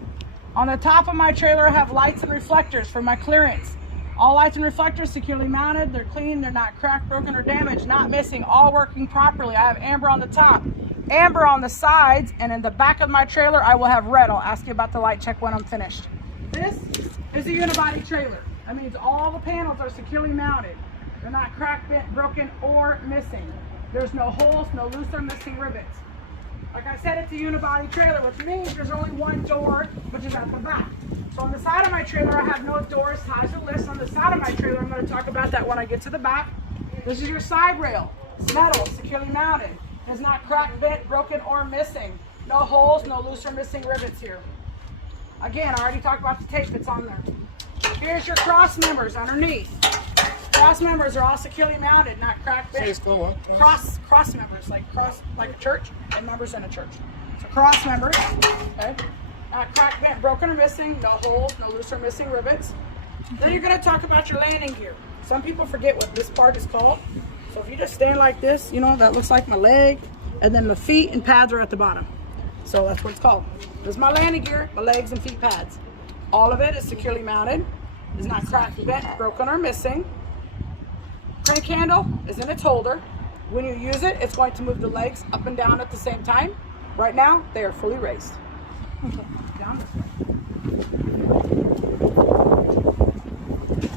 On the top of my trailer, I have lights and reflectors for my clearance. All lights and reflectors securely mounted. They're clean. They're not cracked, broken, or damaged. Not missing. All working properly. I have amber on the top, amber on the sides, and in the back of my trailer, I will have red. I'll ask you about the light check when I'm finished. This is a unibody trailer. That means all the panels are securely mounted. They're not cracked, bent, broken, or missing. There's no holes, no loose or missing rivets. Like I said, it's a unibody trailer, which means there's only one door, which is at the back. So on the side of my trailer, I have no doors, ties, or lifts. On the side of my trailer, I'm going to talk about that when I get to the back. This is your side rail. It's metal, securely mounted. It's not cracked, bent, broken, or missing. No holes, no loose or missing rivets here. Again, I already talked about the tape that's on there. Here's your cross members underneath. Cross members are all securely mounted, not cracked, bent. Cross members, like a church, and members in a church. So cross members, okay. Not cracked, bent, broken, or missing. No holes, no loose or missing rivets. Then you're going to talk about your landing gear. Some people forget what this part is called. So if you just stand like this, you know, that looks like my leg, and then the feet and pads are at the bottom. So that's what it's called. This is my landing gear, my legs and feet pads. All of it is securely mounted. It's not cracked, bent, broken, or missing. Crank handle is in its holder. When you use it, it's going to move the legs up and down at the same time. Right now, they are fully raised. Okay. Down this way.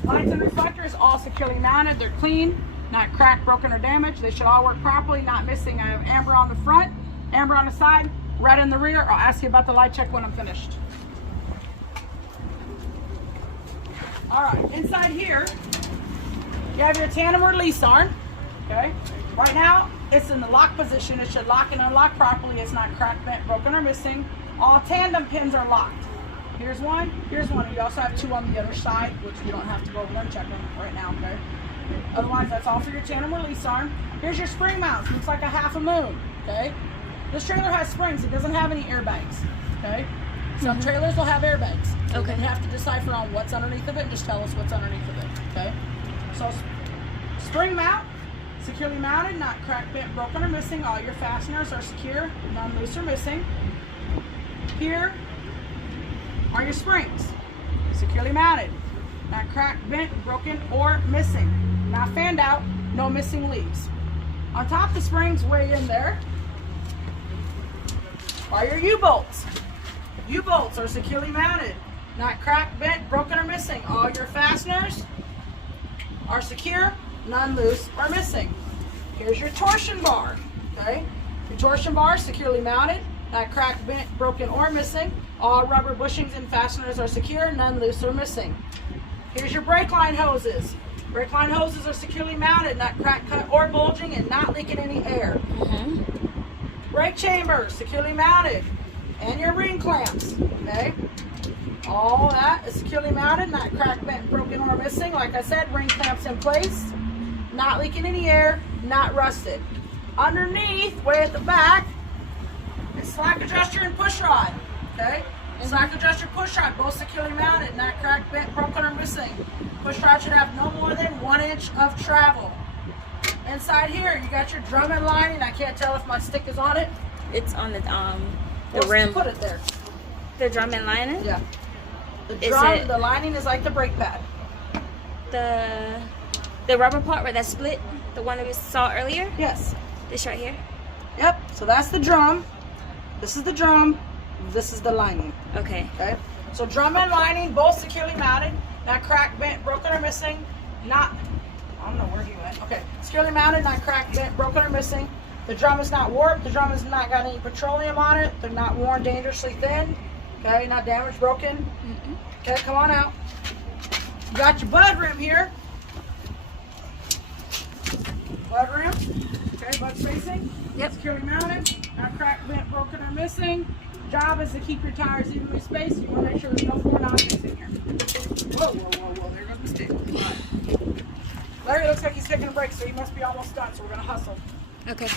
Lights and reflectors all securely mounted. They're clean, not cracked, broken, or damaged. They should all work properly, not missing. I have amber on the front, amber on the side, red in the rear. I'll ask you about the light check when I'm finished. All right, inside here, you have your tandem release arm, okay? Right now, it's in the lock position. It should lock and unlock properly. It's not cracked, bent, broken, or missing. All tandem pins are locked. Here's one, here's one. We also have two on the other side, which we don't have to go over and check them right now, okay? Otherwise, that's all for your tandem release arm. Here's your spring mounts. Looks like a half a moon, okay? This trailer has springs. It doesn't have any airbags, okay? Some trailers will have airbags. So Okay. you have to decipher on what's underneath of it and just tell us what's underneath of it, okay? So spring mount, securely mounted, not cracked, bent, broken, or missing. All your fasteners are secure, none loose or missing. Here are your springs, securely mounted, not cracked, bent, broken, or missing. Not fanned out, no missing leaves. On top of the springs, way in there, are your U-bolts. U-bolts are securely mounted, not cracked, bent, broken, or missing. All your fasteners are secure, none loose or missing. Here's your torsion bar, okay? Your torsion bar is securely mounted, not cracked, bent, broken, or missing. All rubber bushings and fasteners are secure, none loose or missing. Here's your brake line hoses. Brake line hoses are securely mounted, not cracked, cut, or bulging, and not leaking any air. Brake chambers, securely mounted, and your ring clamps, okay? All that is securely mounted, not cracked, bent, broken, or missing. Like I said, ring clamps in place, not leaking any air, not rusted. Underneath, way at the back, is slack adjuster and push rod, okay? Slack adjuster, push rod, both securely mounted, not cracked, bent, broken, or missing. Push rod should have no more than 1 inch of travel. Inside here, you got your drum and lining. I can't tell if my stick is on it. It's on the Let's rim. Put it there. The drum and lining. Yeah. The Is drum, it- the lining is like the brake pad. The rubber part where that split, the one that we saw earlier. Yes. This right here. Yep. So that's the drum. This is the drum. This is the lining. Okay. Okay. So drum and lining, both securely mounted, not cracked, bent, broken, or missing. Not. I don't know where he went. Okay. Securely mounted, not cracked, bent, broken, or missing. The drum is not warped. The drum has not got any petroleum on it. They're not worn dangerously thin. Okay. Not damaged, broken. Okay. Come on out. You got your bud rim here. Bud rim. Okay. Bud spacing. Yep. Securely mounted, not cracked, bent, broken, or missing. Job is to keep your tires evenly spaced. You want to make sure there's no foreign objects in here. Whoa, whoa, whoa, whoa. There goes the stick. All right. Larry looks like he's taking a break, so he must be almost done, so we're going to hustle. Okay.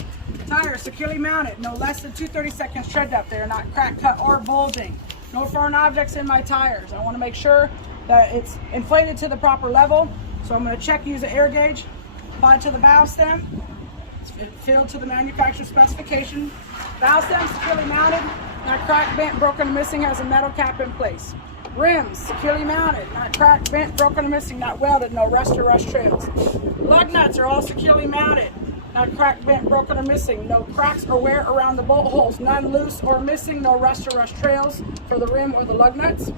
Tires securely mounted, no less than 2/32 tread depth. They are not cracked, cut, or bulging. No foreign objects in my tires. I want to make sure that it's inflated to the proper level. So I'm going to check, use an air gauge, apply it to the valve stem. It's filled to the manufacturer's specification. Valve stem securely mounted, not cracked, bent, broken, or missing, has a metal cap in place. Rims securely mounted, not cracked, bent, broken, or missing, not welded, no rust or rust trails. Lug nuts are all securely mounted, not cracked, bent, broken, or missing, no cracks or wear around the bolt holes, none loose or missing, no rust or rust trails for the rim or the lug nuts.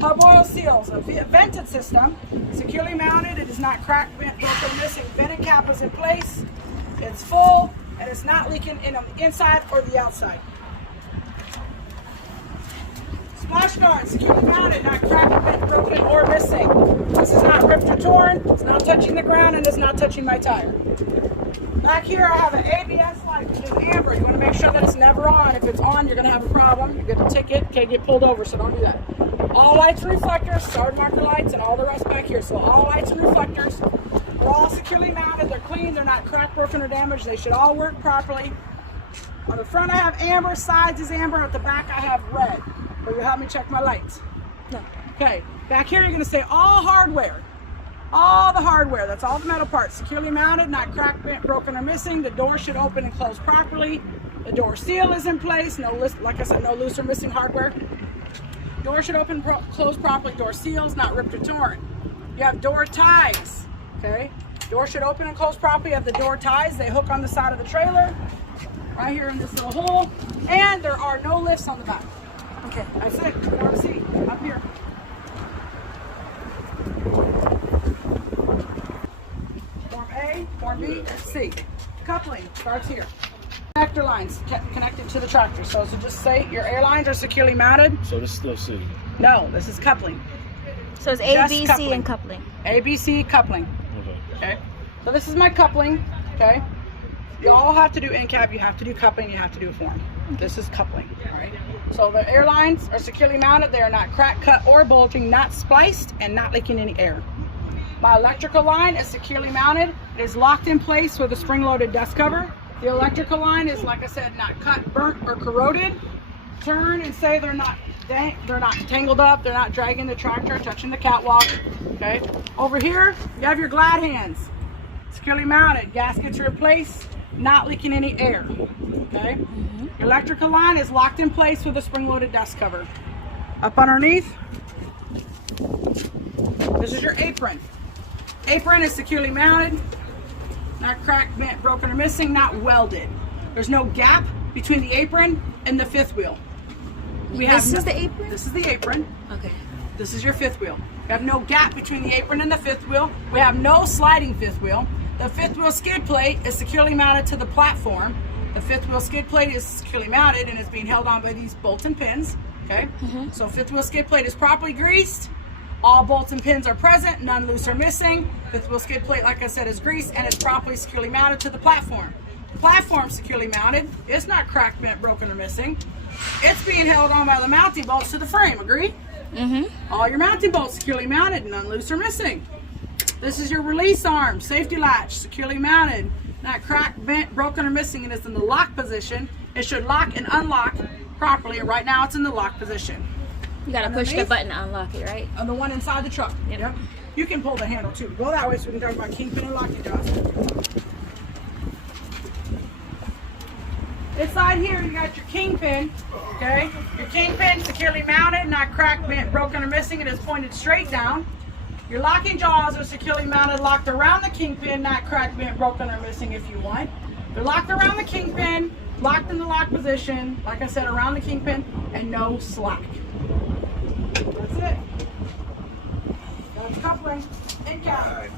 Hub oil seals, a vented system, securely mounted. It is not cracked, bent, broken, or missing. Vented cap is in place. It's full, and it's not leaking in on the inside or the outside. Splash guard, securely mounted, not cracked, bent, broken, or missing. This is not ripped or torn. It's not touching the ground, and it's not touching my tire. Back here, I have an ABS light, which is amber. You want to make sure that it's never on. If it's on, you're going to have a problem. You get a ticket, can't get pulled over, so don't do that. All lights and reflectors, star marker lights, and all the rest back here. So all lights and reflectors are all securely mounted. They're clean. They're not cracked, broken, or damaged. They should all work properly. On the front, I have amber. Sides is amber. At the back, I have red. Will you help me check my lights? No. Okay. Back here, you're going to say all hardware. All the hardware, that's all the metal parts, securely mounted, not cracked, bent, broken, or missing. The door should open and close properly. The door seal is in place. No, like I said, no loose or missing hardware. Door should open, close properly. Door seals, not ripped or torn. You have door ties, okay? Door should open and close properly. You have the door ties. They hook on the side of the trailer. right here in this little hole, and there are no lifts on the back. Okay. That's it. Form C, up here. Form A, Form B, and C. Coupling starts here. Connector lines connected to the tractor. So just say your air lines are securely mounted. So this is still C. No, this is coupling. So it's A, Just B, C, coupling. and coupling. A, B, C, coupling. Okay. Okay. So this is my coupling. Okay. You all have to do in cab. You have to do coupling. You have to do form. This is coupling. All right. So the air lines are securely mounted. They are not cracked, cut, or bulging, not spliced, and not leaking any air. My electrical line is securely mounted. It is locked in place with a spring-loaded dust cover. The electrical line is, like I said, not cut, burnt, or corroded. Turn and say they're not tangled up. They're not dragging the tractor, touching the catwalk. Okay. Over here, you have your glad hands, securely mounted. Gaskets are in place, not leaking any air. Okay. Your electrical line is locked in place with a spring-loaded dust cover. Up underneath, this is your apron. Apron is securely mounted, not cracked, bent, broken, or missing, not welded. There's no gap between the apron and the fifth wheel. This is the apron? This is the apron. Okay. This is your fifth wheel. We have no gap between the apron and the fifth wheel. We have no sliding fifth wheel. The fifth wheel skid plate is securely mounted to the platform. The fifth wheel skid plate is securely mounted and is being held on by these bolts and pins. Okay. So fifth wheel skid plate is properly greased. All bolts and pins are present, none loose or missing. Fifth wheel skid plate, like I said, is greased and it's properly securely mounted to the platform. The platform securely mounted. It's not cracked, bent, broken, or missing. It's being held on by the mounting bolts to the frame, agree? All your mounting bolts securely mounted, none loose or missing. This is your release arm, safety latch, securely mounted, not cracked, bent, broken, or missing, and it's in the lock position. It should lock and unlock properly, and right now it's in the lock position. You gotta push the button to unlock it, right? On the one inside the truck. Yep. You can pull the handle too. Go that way so we can talk about kingpin and locking jaws. Inside here, you got your kingpin, okay? Your kingpin securely mounted, not cracked, bent, broken, or missing. It is pointed straight down. Your locking jaws are securely mounted, locked around the kingpin, not cracked, bent, broken, or missing if you want. They're locked around the kingpin, locked in the lock position, like I said, around the kingpin, and no slack. That's it. That's coupling and cab.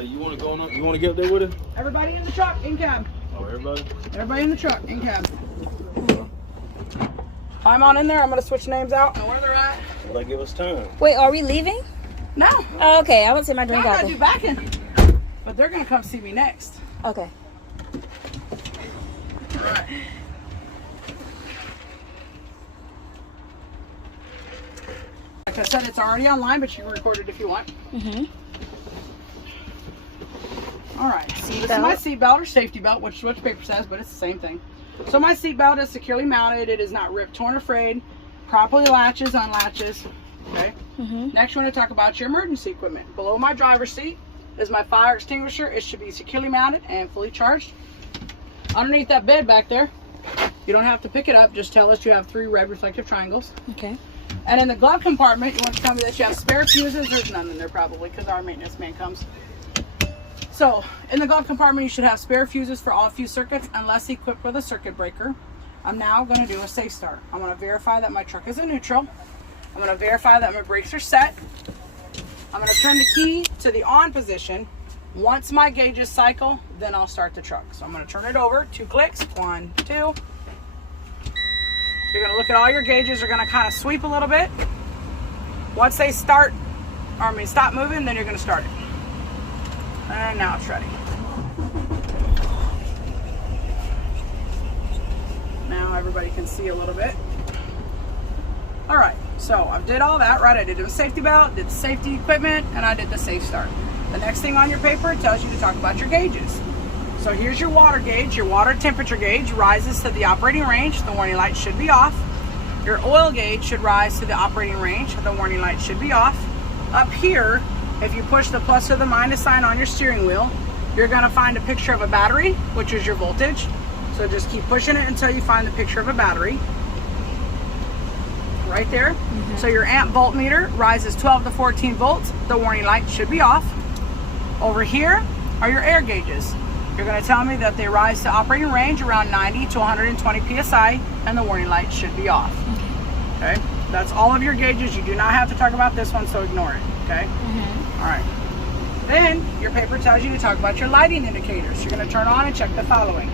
You want to go on? You want to get up there with it? Everybody in the truck, in cab. Oh, everybody? Everybody in the truck, in cab. I'm on in there. I'm going to switch names out and where they're at. Will they give us time? Wait, are we leaving? No. Oh, okay. I would say my drink I'm out going to there. do backing. But they're going to come see me next. Okay. All right. Like I said, it's already online, but you can record it if you want. All right. This is my seat belt or safety belt, which paper says, but it's the same thing. So my seat belt is securely mounted. It is not ripped, torn, or frayed. Properly latches, unlatches. Okay. Next, you want to talk about your emergency equipment. Below my driver's seat is my fire extinguisher. It should be securely mounted and fully charged. Underneath that bed back there, you don't have to pick it up. Just tell us you have 3 red reflective triangles. Okay. And in the glove compartment, you want to tell me that you have spare fuses. There's none in there probably because our maintenance man comes. So in the glove compartment, you should have spare fuses for all fuse circuits unless equipped with a circuit breaker. I'm now going to do a safe start. I'm going to verify that my truck is in neutral. I'm going to verify that my brakes are set. I'm going to turn the key to the on position. Once my gauges cycle, then I'll start the truck. So I'm going to turn it over, 2 clicks, 1, 2. You're going to look at all your gauges. They're going to kind of sweep a little bit. Once they stop moving, then you're going to start it. And now it's ready. Now everybody can see a little bit. All right, so I did all that, right? I did the safety belt, did the safety equipment, and I did the safe start. The next thing on your paper, it tells you to talk about your gauges. So here's your water gauge. Your water temperature gauge rises to the operating range. The warning light should be off. Your oil gauge should rise to the operating range. The warning light should be off. Up here, if you push the plus or the minus sign on your steering wheel, you're going to find a picture of a battery, which is your voltage. So just keep pushing it until you find the picture of a battery. Right there. So your amp voltmeter rises 12 to 14 volts. The warning light should be off. Over here are your air gauges. You're going to tell me that they rise to operating range around 90 to 120 psi, and the warning light should be off. Okay, that's all of your gauges. You do not have to talk about this one, so ignore it. Okay. All right. Then your paper tells you to talk about your lighting indicators. You're going to turn on and check the following.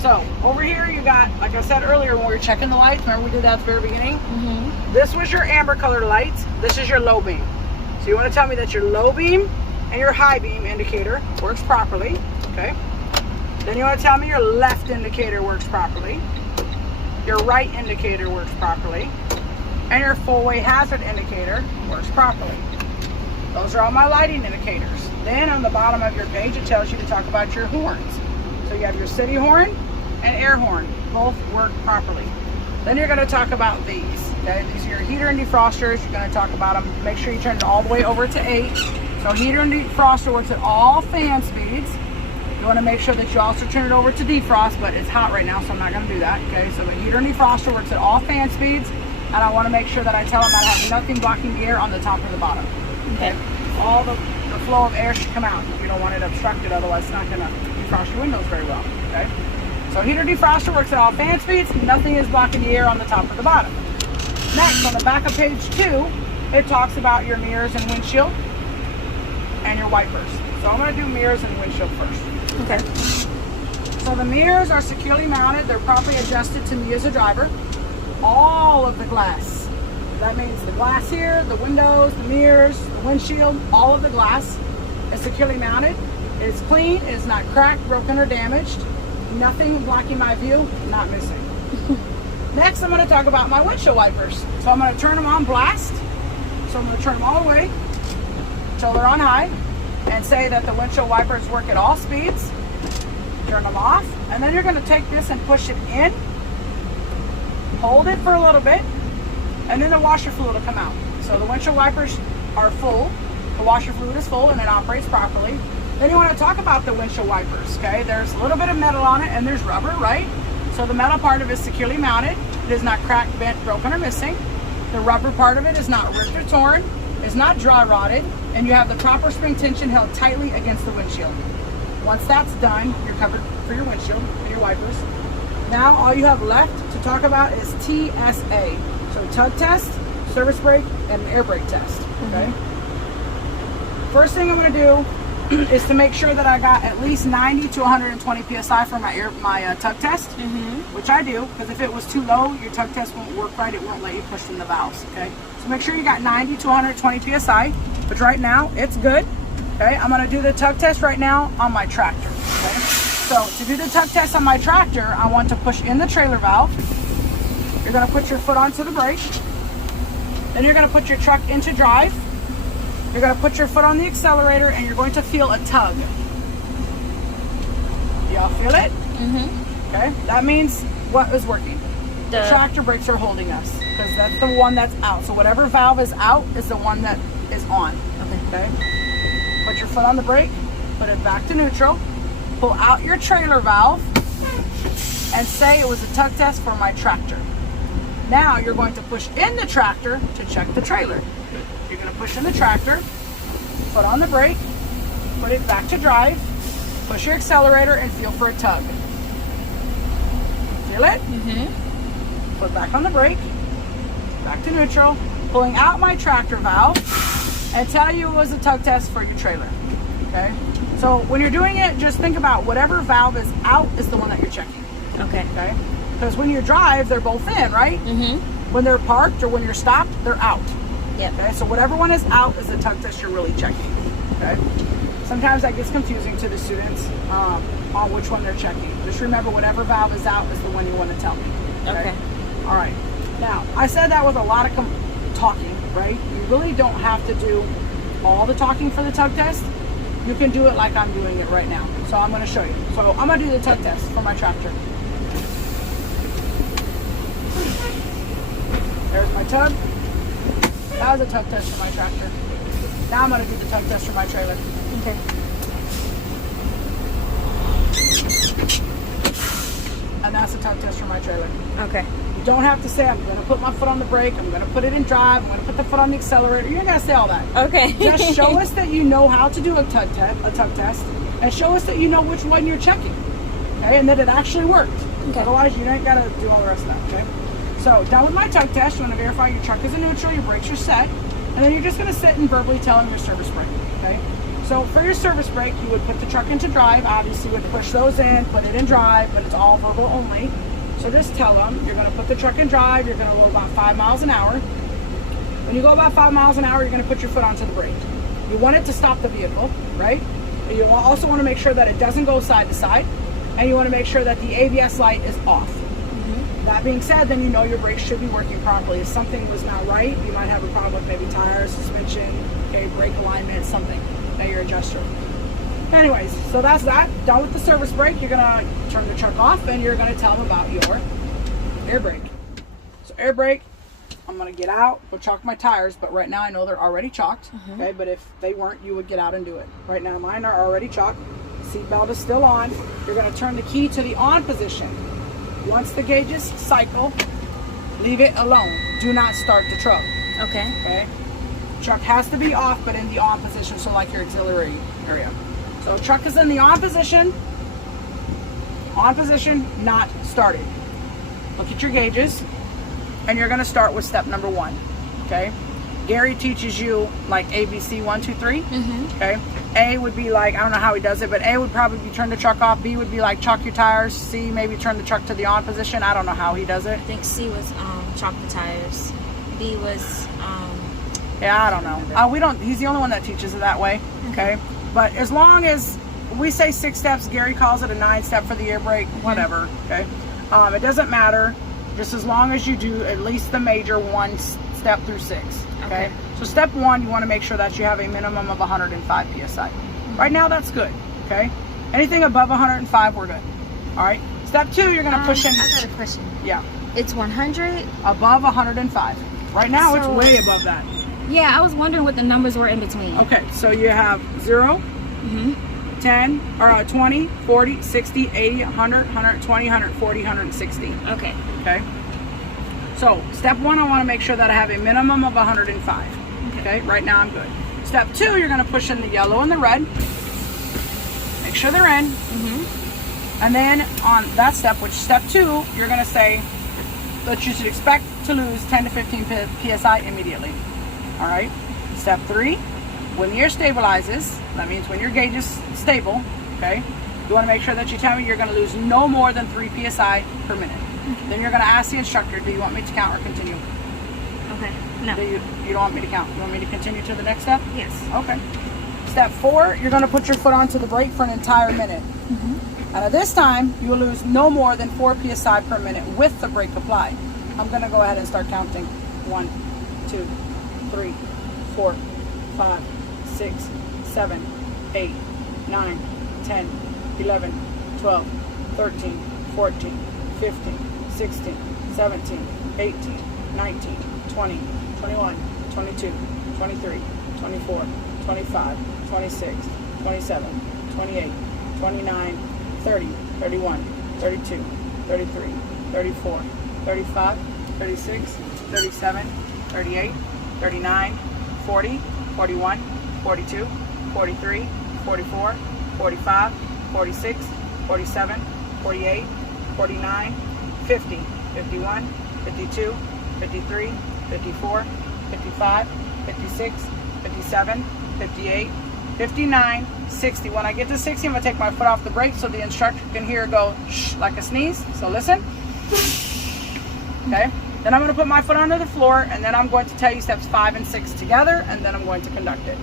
So over here you got, like I said earlier when we were checking the lights, remember we did that at the very beginning? This was your amber color light. This is your low beam. So you want to tell me that your low beam and your high beam indicator works properly. Okay. Then you want to tell me your left indicator works properly, your right indicator works properly, and your full-way hazard indicator works properly. Those are all my lighting indicators. Then on the bottom of your page, it tells you to talk about your horns. So you have your city horn and air horn. Both work properly. Then you're going to talk about these. Okay? These are your heater and defrosters. You're going to talk about them. Make sure you turn it all the way over to 8. So heater and defroster works at all fan speeds. You want to make sure that you also turn it over to defrost, but it's hot right now, so I'm not going to do that. Okay, so the heater and defroster works at all fan speeds, and I want to make sure that I tell them I have nothing blocking the air on the top or the bottom. Okay, all the flow of air should come out. You don't want it obstructed, otherwise it's not going to defrost your windows very well. Okay, so heater defroster works at all fan speeds. Nothing is blocking the air on the top or the bottom. Next, on the back of page 2, it talks about your mirrors and windshield and your wipers. So I'm going to do mirrors and windshield first. Okay. So the mirrors are securely mounted. They're properly adjusted to me as a driver. All of the glass. That means the glass here, the windows, the mirrors, the windshield, all of the glass is securely mounted. It is clean. It is not cracked, broken, or damaged. Nothing blocking my view. Not missing. Next, I'm going to talk about my windshield wipers. So I'm going to turn them on blast. So I'm going to turn them all the way until they're on high, and say that the windshield wipers work at all speeds. Turn them off, and then you're going to take this and push it in, hold it for a little bit, and then the washer fluid will come out. So the windshield wipers are full, the washer fluid is full, and it operates properly. Then you want to talk about the windshield wipers. Okay, there's a little bit of metal on it, and there's rubber, right? So the metal part of it is securely mounted. It is not cracked, bent, broken, or missing. The rubber part of it is not ripped or torn, is not dry rotted, and you have the proper spring tension held tightly against the windshield. Once that's done, you're covered for your windshield and your wipers. Now all you have left to talk about is TSA. So tug test, service brake, and air brake test. Okay. First thing I'm going to do is to make sure that I got at least 90 to 120 psi for my tug test, which I do, because if it was too low, your tug test won't work right. It won't let you push in the valves. Okay. So make sure you got 90 to 120 psi, which right now it's good. Okay, I'm going to do the tug test right now on my tractor. Okay, so to do the tug test on my tractor, I want to push in the trailer valve. You're going to put your foot onto the brake. Then you're going to put your truck into drive. You're going to put your foot on the accelerator, and you're going to feel a tug. Y'all feel it? Okay, that means what is working? The tractor brakes are holding us, because that's the one that's out. So whatever valve is out is the one that is on. Okay. Put your foot on the brake, put it back to neutral, pull out your trailer valve, and say it was a tug test for my tractor. Now you're going to push in the tractor to check the trailer. You're going to push in the tractor, foot on the brake, put it back to drive, push your accelerator, and feel for a tug. Feel it? Put back on the brake, back to neutral, pulling out my tractor valve, and tell you it was a tug test for your trailer. Okay, so when you're doing it, just think about whatever valve is out is the one that you're checking. Okay, because when you drive, they're both in, right? When they're parked or when you're stopped, they're out. Okay, so whatever one is out is the tug test you're really checking. Okay, sometimes that gets confusing to the students on which one they're checking. Just remember, whatever valve is out is the one you want to tell me. Okay. All right. Now, I said that with a lot of talking, right? You really don't have to do all the talking for the tug test. You can do it like I'm doing it right now. So I'm going to show you. So I'm going to do the tug test for my tractor. There's my tug. That was a tug test for my tractor. Now I'm going to do the tug test for my trailer. Okay. And that's the tug test for my trailer. Okay. don't have to say, I'm going to put my foot on the brake, I'm going to put it in drive, I'm going to put the foot on the accelerator. You're going to say all that. Okay. Just show us that you know how to do a tug test, and show us that you know which one you're checking. Okay, and that it actually worked. Okay. Otherwise, you ain't got to do all the rest of that. Okay. So, done with my tug test, you want to verify your truck is in neutral, your brakes are set, and then you're just going to sit and verbally tell them your service brake. Okay. So, for your service brake, you would put the truck into drive. Obviously, you would push those in, put it in drive, but it's all verbal only. So just tell them you're going to put the truck in drive, you're going to go about 5 miles an hour. When you go about 5 miles an hour, you're going to put your foot onto the brake. You want it to stop the vehicle, right? And you also want to make sure that it doesn't go side to side, and you want to make sure that the ABS light is off. That being said, then you know your brakes should be working properly. If something was not right, you might have a problem with maybe tires, suspension, okay, brake alignment, something that you're adjusting. Anyways, so that's that. Done with the service brake, you're gonna turn the truck off and you're gonna tell them about your air brake. So air brake, I'm gonna get out, go chalk my tires, but right now I know they're already chalked, okay? But if they weren't, you would get out and do it. Right now mine are already chalked. Seatbelt is still on. You're gonna turn the key to the on position. Once the gauges cycle, leave it alone. Do not start the truck. Okay. Okay? Truck has to be off, but in the on position, so like your auxiliary area. So truck is in the on position, not started. Look at your gauges, and you're gonna start with step number 1, okay? Gary teaches you like ABC 1, 2, 3, okay? A would be like, I don't know how he does it, but A would probably be turn the truck off. B would be like chalk your tires. C, maybe turn the truck to the on position. I don't know how he does it. I think C was chalk the tires. B was yeah, I don't know. We don't. He's the only one that teaches it that way. Okay, but as long as we say 6 steps, Gary calls it a 9-step for the air brake. Whatever. Okay, it doesn't matter. Just as long as you do at least the major 1 step through 6. Okay. So step 1, you want to make sure that you have a minimum of 105 psi. Right now, that's good. Okay. Anything above 105, we're good. All right. Step 2, you're going to push in. I got a question. Yeah. It's 100? Above 105. Right now, it's way above that. Yeah, I was wondering what the numbers were in between. Okay, so you have 0, 10, or 20, 40, 60, 80, 100, 120, 140, 160. Okay. Okay. So step 1, I want to make sure that I have a minimum of 105. Okay. Right now I'm good. Step 2, you're going to push in the yellow and the red. Make sure they're in. And then on that step, which step 2, you're going to say that you should expect to lose 10 to 15 psi immediately. All right. Step 3, when the air stabilizes, that means when your gauge is stable, okay, you want to make sure that you tell me you're going to lose no more than 3 psi per minute. Then you're going to ask the instructor, do you want me to count or continue? Okay. No. You don't want me to count. You want me to continue to the next step? Yes. Okay. Step 4, you're going to put your foot onto the brake for an entire minute. And at this time, you will lose no more than 4 psi per minute with the brake applied. I'm going to go ahead and start counting. 1, 2, 3, 4, 5, 6, 7, 8, 9, 10, 11, 12, 13, 14, 15, 16, 17, 18, 19, 20, 21, 22, 23, 24, 25, 26, 27, 28, 29, 30, 31, 32, 33, 34, 35, 36, 37, 38, 39, 40, 41, 42, 43, 44, 45, 46, 47, 48, 49, 50, 51, 52, 53, 54, 55, 56, 57, 58, 59, 60. When I get to 60, I'm going to take my foot off the brake so the instructor can hear go shh like a sneeze. So listen. Okay. Then I'm going to put my foot onto the floor, and then I'm going to tell you steps 5 and 6 together, and then I'm going to conduct it.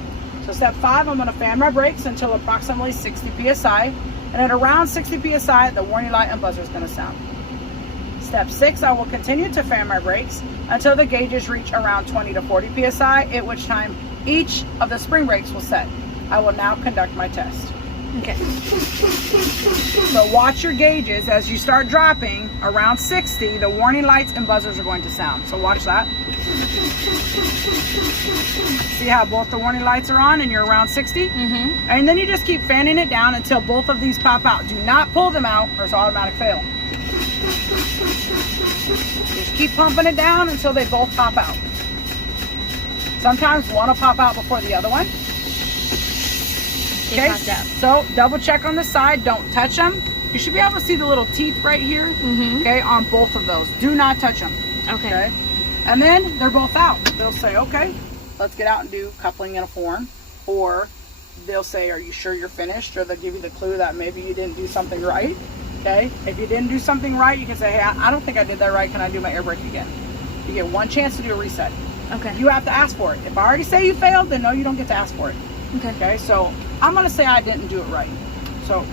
So step 5, I'm going to fan my brakes until approximately 60 psi, and at around 60 psi, the warning light and buzzer is going to sound. Step 6, I will continue to fan my brakes until the gauges reach around 20 to 40 psi, at which time each of the spring brakes will set. I will now conduct my test. Okay. So watch your gauges as you start dropping around 60, the warning lights and buzzers are going to sound. So watch that. See how both the warning lights are on and you're around 60? And then you just keep fanning it down until both of these pop out. Do not pull them out or it's automatic fail. Just keep pumping it down until they both pop out. Sometimes one will pop out before the other one. It popped out. So double check on the side. Don't touch them. You should be able to see the little teeth right here. Okay, on both of those. Do not touch them. Okay. And then they're both out. They'll say, okay, let's get out and do coupling in a form. Or they'll say, are you sure you're finished? Or they'll give you the clue that maybe you didn't do something right. Okay, if you didn't do something right, you can say, hey, I don't think I did that right. Can I do my air brake again? You get one chance to do a reset. Okay. You have to ask for it. If I already say you failed, then no, you don't get to ask for it. Okay, so I'm going to say I didn't do it right. So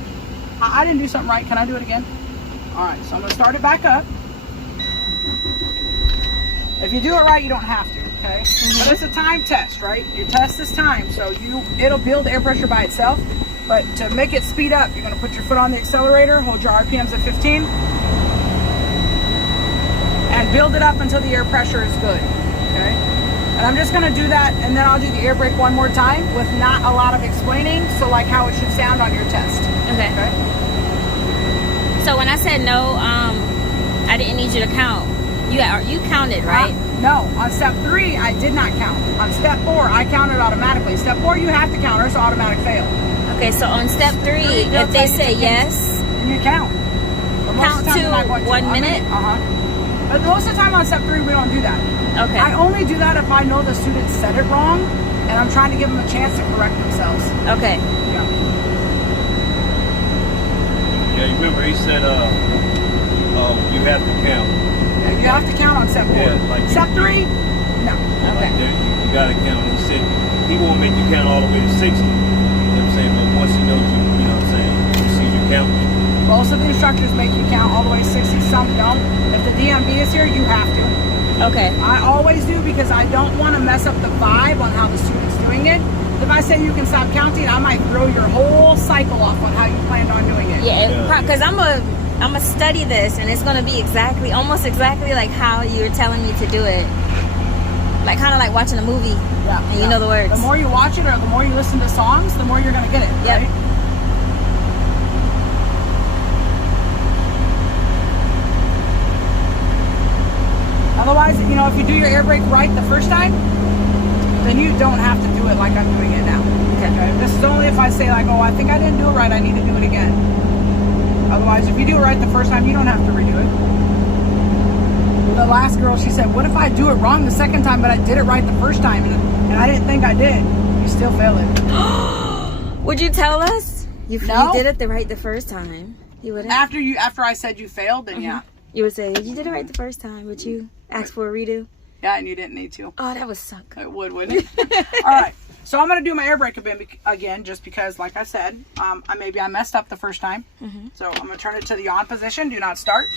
I didn't do something right. Can I do it again? All right, so I'm going to start it back up. If you do it right, you don't have to, okay? But it's a time test, right? Your test is time, so it'll build air pressure by itself. But to make it speed up, you're going to put your foot on the accelerator, hold your RPMs at 15, and build it up until the air pressure is good, okay? And I'm just going to do that, and then I'll do the air brake one more time with not a lot of explaining, so like how it should sound on your test. Okay. So when I said no, I didn't need you to count. You counted, right? No. On step 3, I did not count. On step 4, I counted automatically. Step 4, you have to count, or it's automatic fail. Okay, so on step 3, if they say yes, you count. Count to 1 minute? But most of the time on step 3, we don't do that. Okay. I only do that if I know the student said it wrong, and I'm trying to give them a chance to correct themselves. Okay. Yeah. Yeah, you remember he said you have to count. Yeah, you have to count on step 4. Yeah, like step 3, no. Okay. You gotta count. He said he won't make you count all the way to 60. You know what I'm saying? But once he knows you know what I'm saying, he sees you count. Most of the instructors make you count all the way to 60. Some don't. If the DMB is here, you have to. Okay. I always do because I don't want to mess up the vibe on how the student's doing it. If I say you can stop counting, I might throw your whole cycle off on how you planned on doing it. Yeah, because I'm a study this, and it's gonna be almost exactly like how you're telling me to do it. Like kind of like watching a movie. Yeah. And you know the words. The more you watch it or the more you listen to songs, the more you're gonna get it. Yep. Right? Otherwise, you know, if you do your air brake right the first time, then you don't have to do it like I'm doing it now. Okay. This is only if I say like, oh, I think I didn't do it right, I need to do it again. Otherwise, if you do it right the first time, you don't have to redo it. The last girl, she said, what if I do it wrong the second time, but I did it right the first time, and I didn't think I did? You still fail it. Would you tell us? You No. did it right the first time. You would After I said you failed, then yeah. You would say, you did it right the first time, but you asked for a redo. Yeah, and you didn't need to. Oh, that would suck. It would, wouldn't it? All right. So I'm going to do my air brake again, just because, like I said, maybe I messed up the first time. So I'm going to turn it to the on position. Do not start.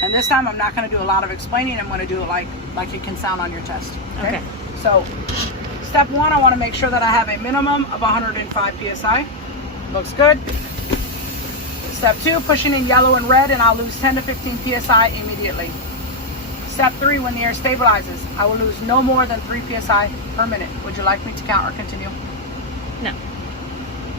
And this time I'm not going to do a lot of explaining. I'm going to do it like it can sound on your test. Okay. So step 1, I want to make sure that I have a minimum of 105 PSI. Looks good. Step 2, pushing in yellow and red, and I'll lose 10 to 15 PSI immediately. Step 3, when the air stabilizes, I will lose no more than 3 PSI per minute. Would you like me to count or continue? No.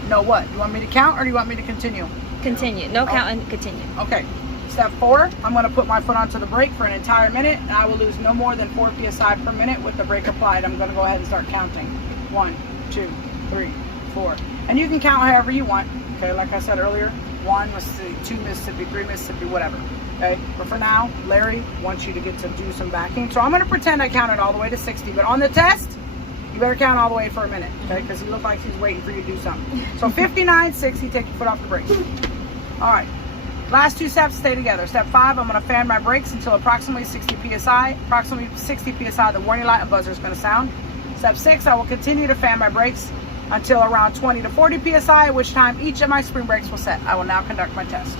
No what? You want me to count or do you want me to continue? Continue. No count and continue. Okay. Step 4, I'm going to put my foot onto the brake for an entire minute, and I will lose no more than 4 PSI per minute with the brake applied. I'm going to go ahead and start counting. 1, 2, 3, 4. And you can count however you want. Okay, like I said earlier, 1 Mississippi, 2 Mississippi, 3 Mississippi, whatever. Okay, but for now, Larry wants you to get to do some backing. So I'm going to pretend I counted all the way to 60, but on the test, you better count all the way for a minute, okay? Because he looked like he's waiting for you to do something. So 59, 60, take your foot off the brake. All right, last 2 steps, stay together. Step 5, I'm going to fan my brakes until approximately 60 PSI. Approximately 60 PSI, the warning light and buzzer is going to sound. Step 6, I will continue to fan my brakes until around 20 to 40 PSI, at which time each of my spring brakes will set. I will now conduct my test.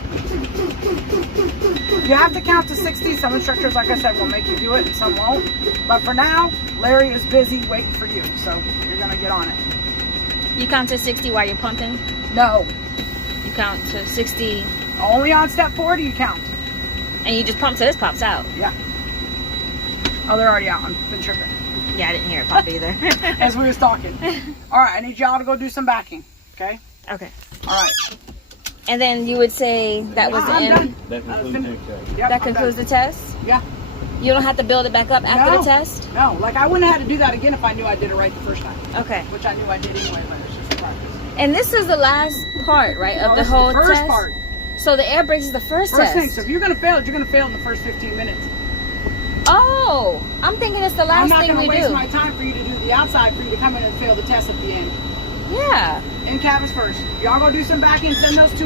You have to count to 60. Some instructors, like I said, will make you do it and some won't. But for now, Larry is busy waiting for you, so you're going to get on it. You count to 60 while you're pumping? No. You count to 60. Only on step 4 do you count. And you just pump till this pops out? Yeah. Oh, they're already out. I've been tripping. Yeah, I didn't hear it pop either. As we was talking. All right, I need y'all to go do some backing, okay? Okay. All right. And then you would say that was the I'm end. done. That concludes your test. Yep, That I'm concludes done. the test. Yeah. You don't have to build it back up after No. the test. No, like I wouldn't have had to do that again if I knew I did it right the first time. Okay. Which I knew I did anyway, but it's just a practice. And this is the last part, right, No, of the that's whole first test. part. So the air brakes is the first First test. thing. So if you're gonna fail it, you're gonna fail in the first 15 minutes. Oh, I'm thinking it's the I'm last not thing gonna we waste do. my time for you to do the outside for you to come in and fail the test at the end. Yeah. In cabins first. Y'all go do some back end, send those two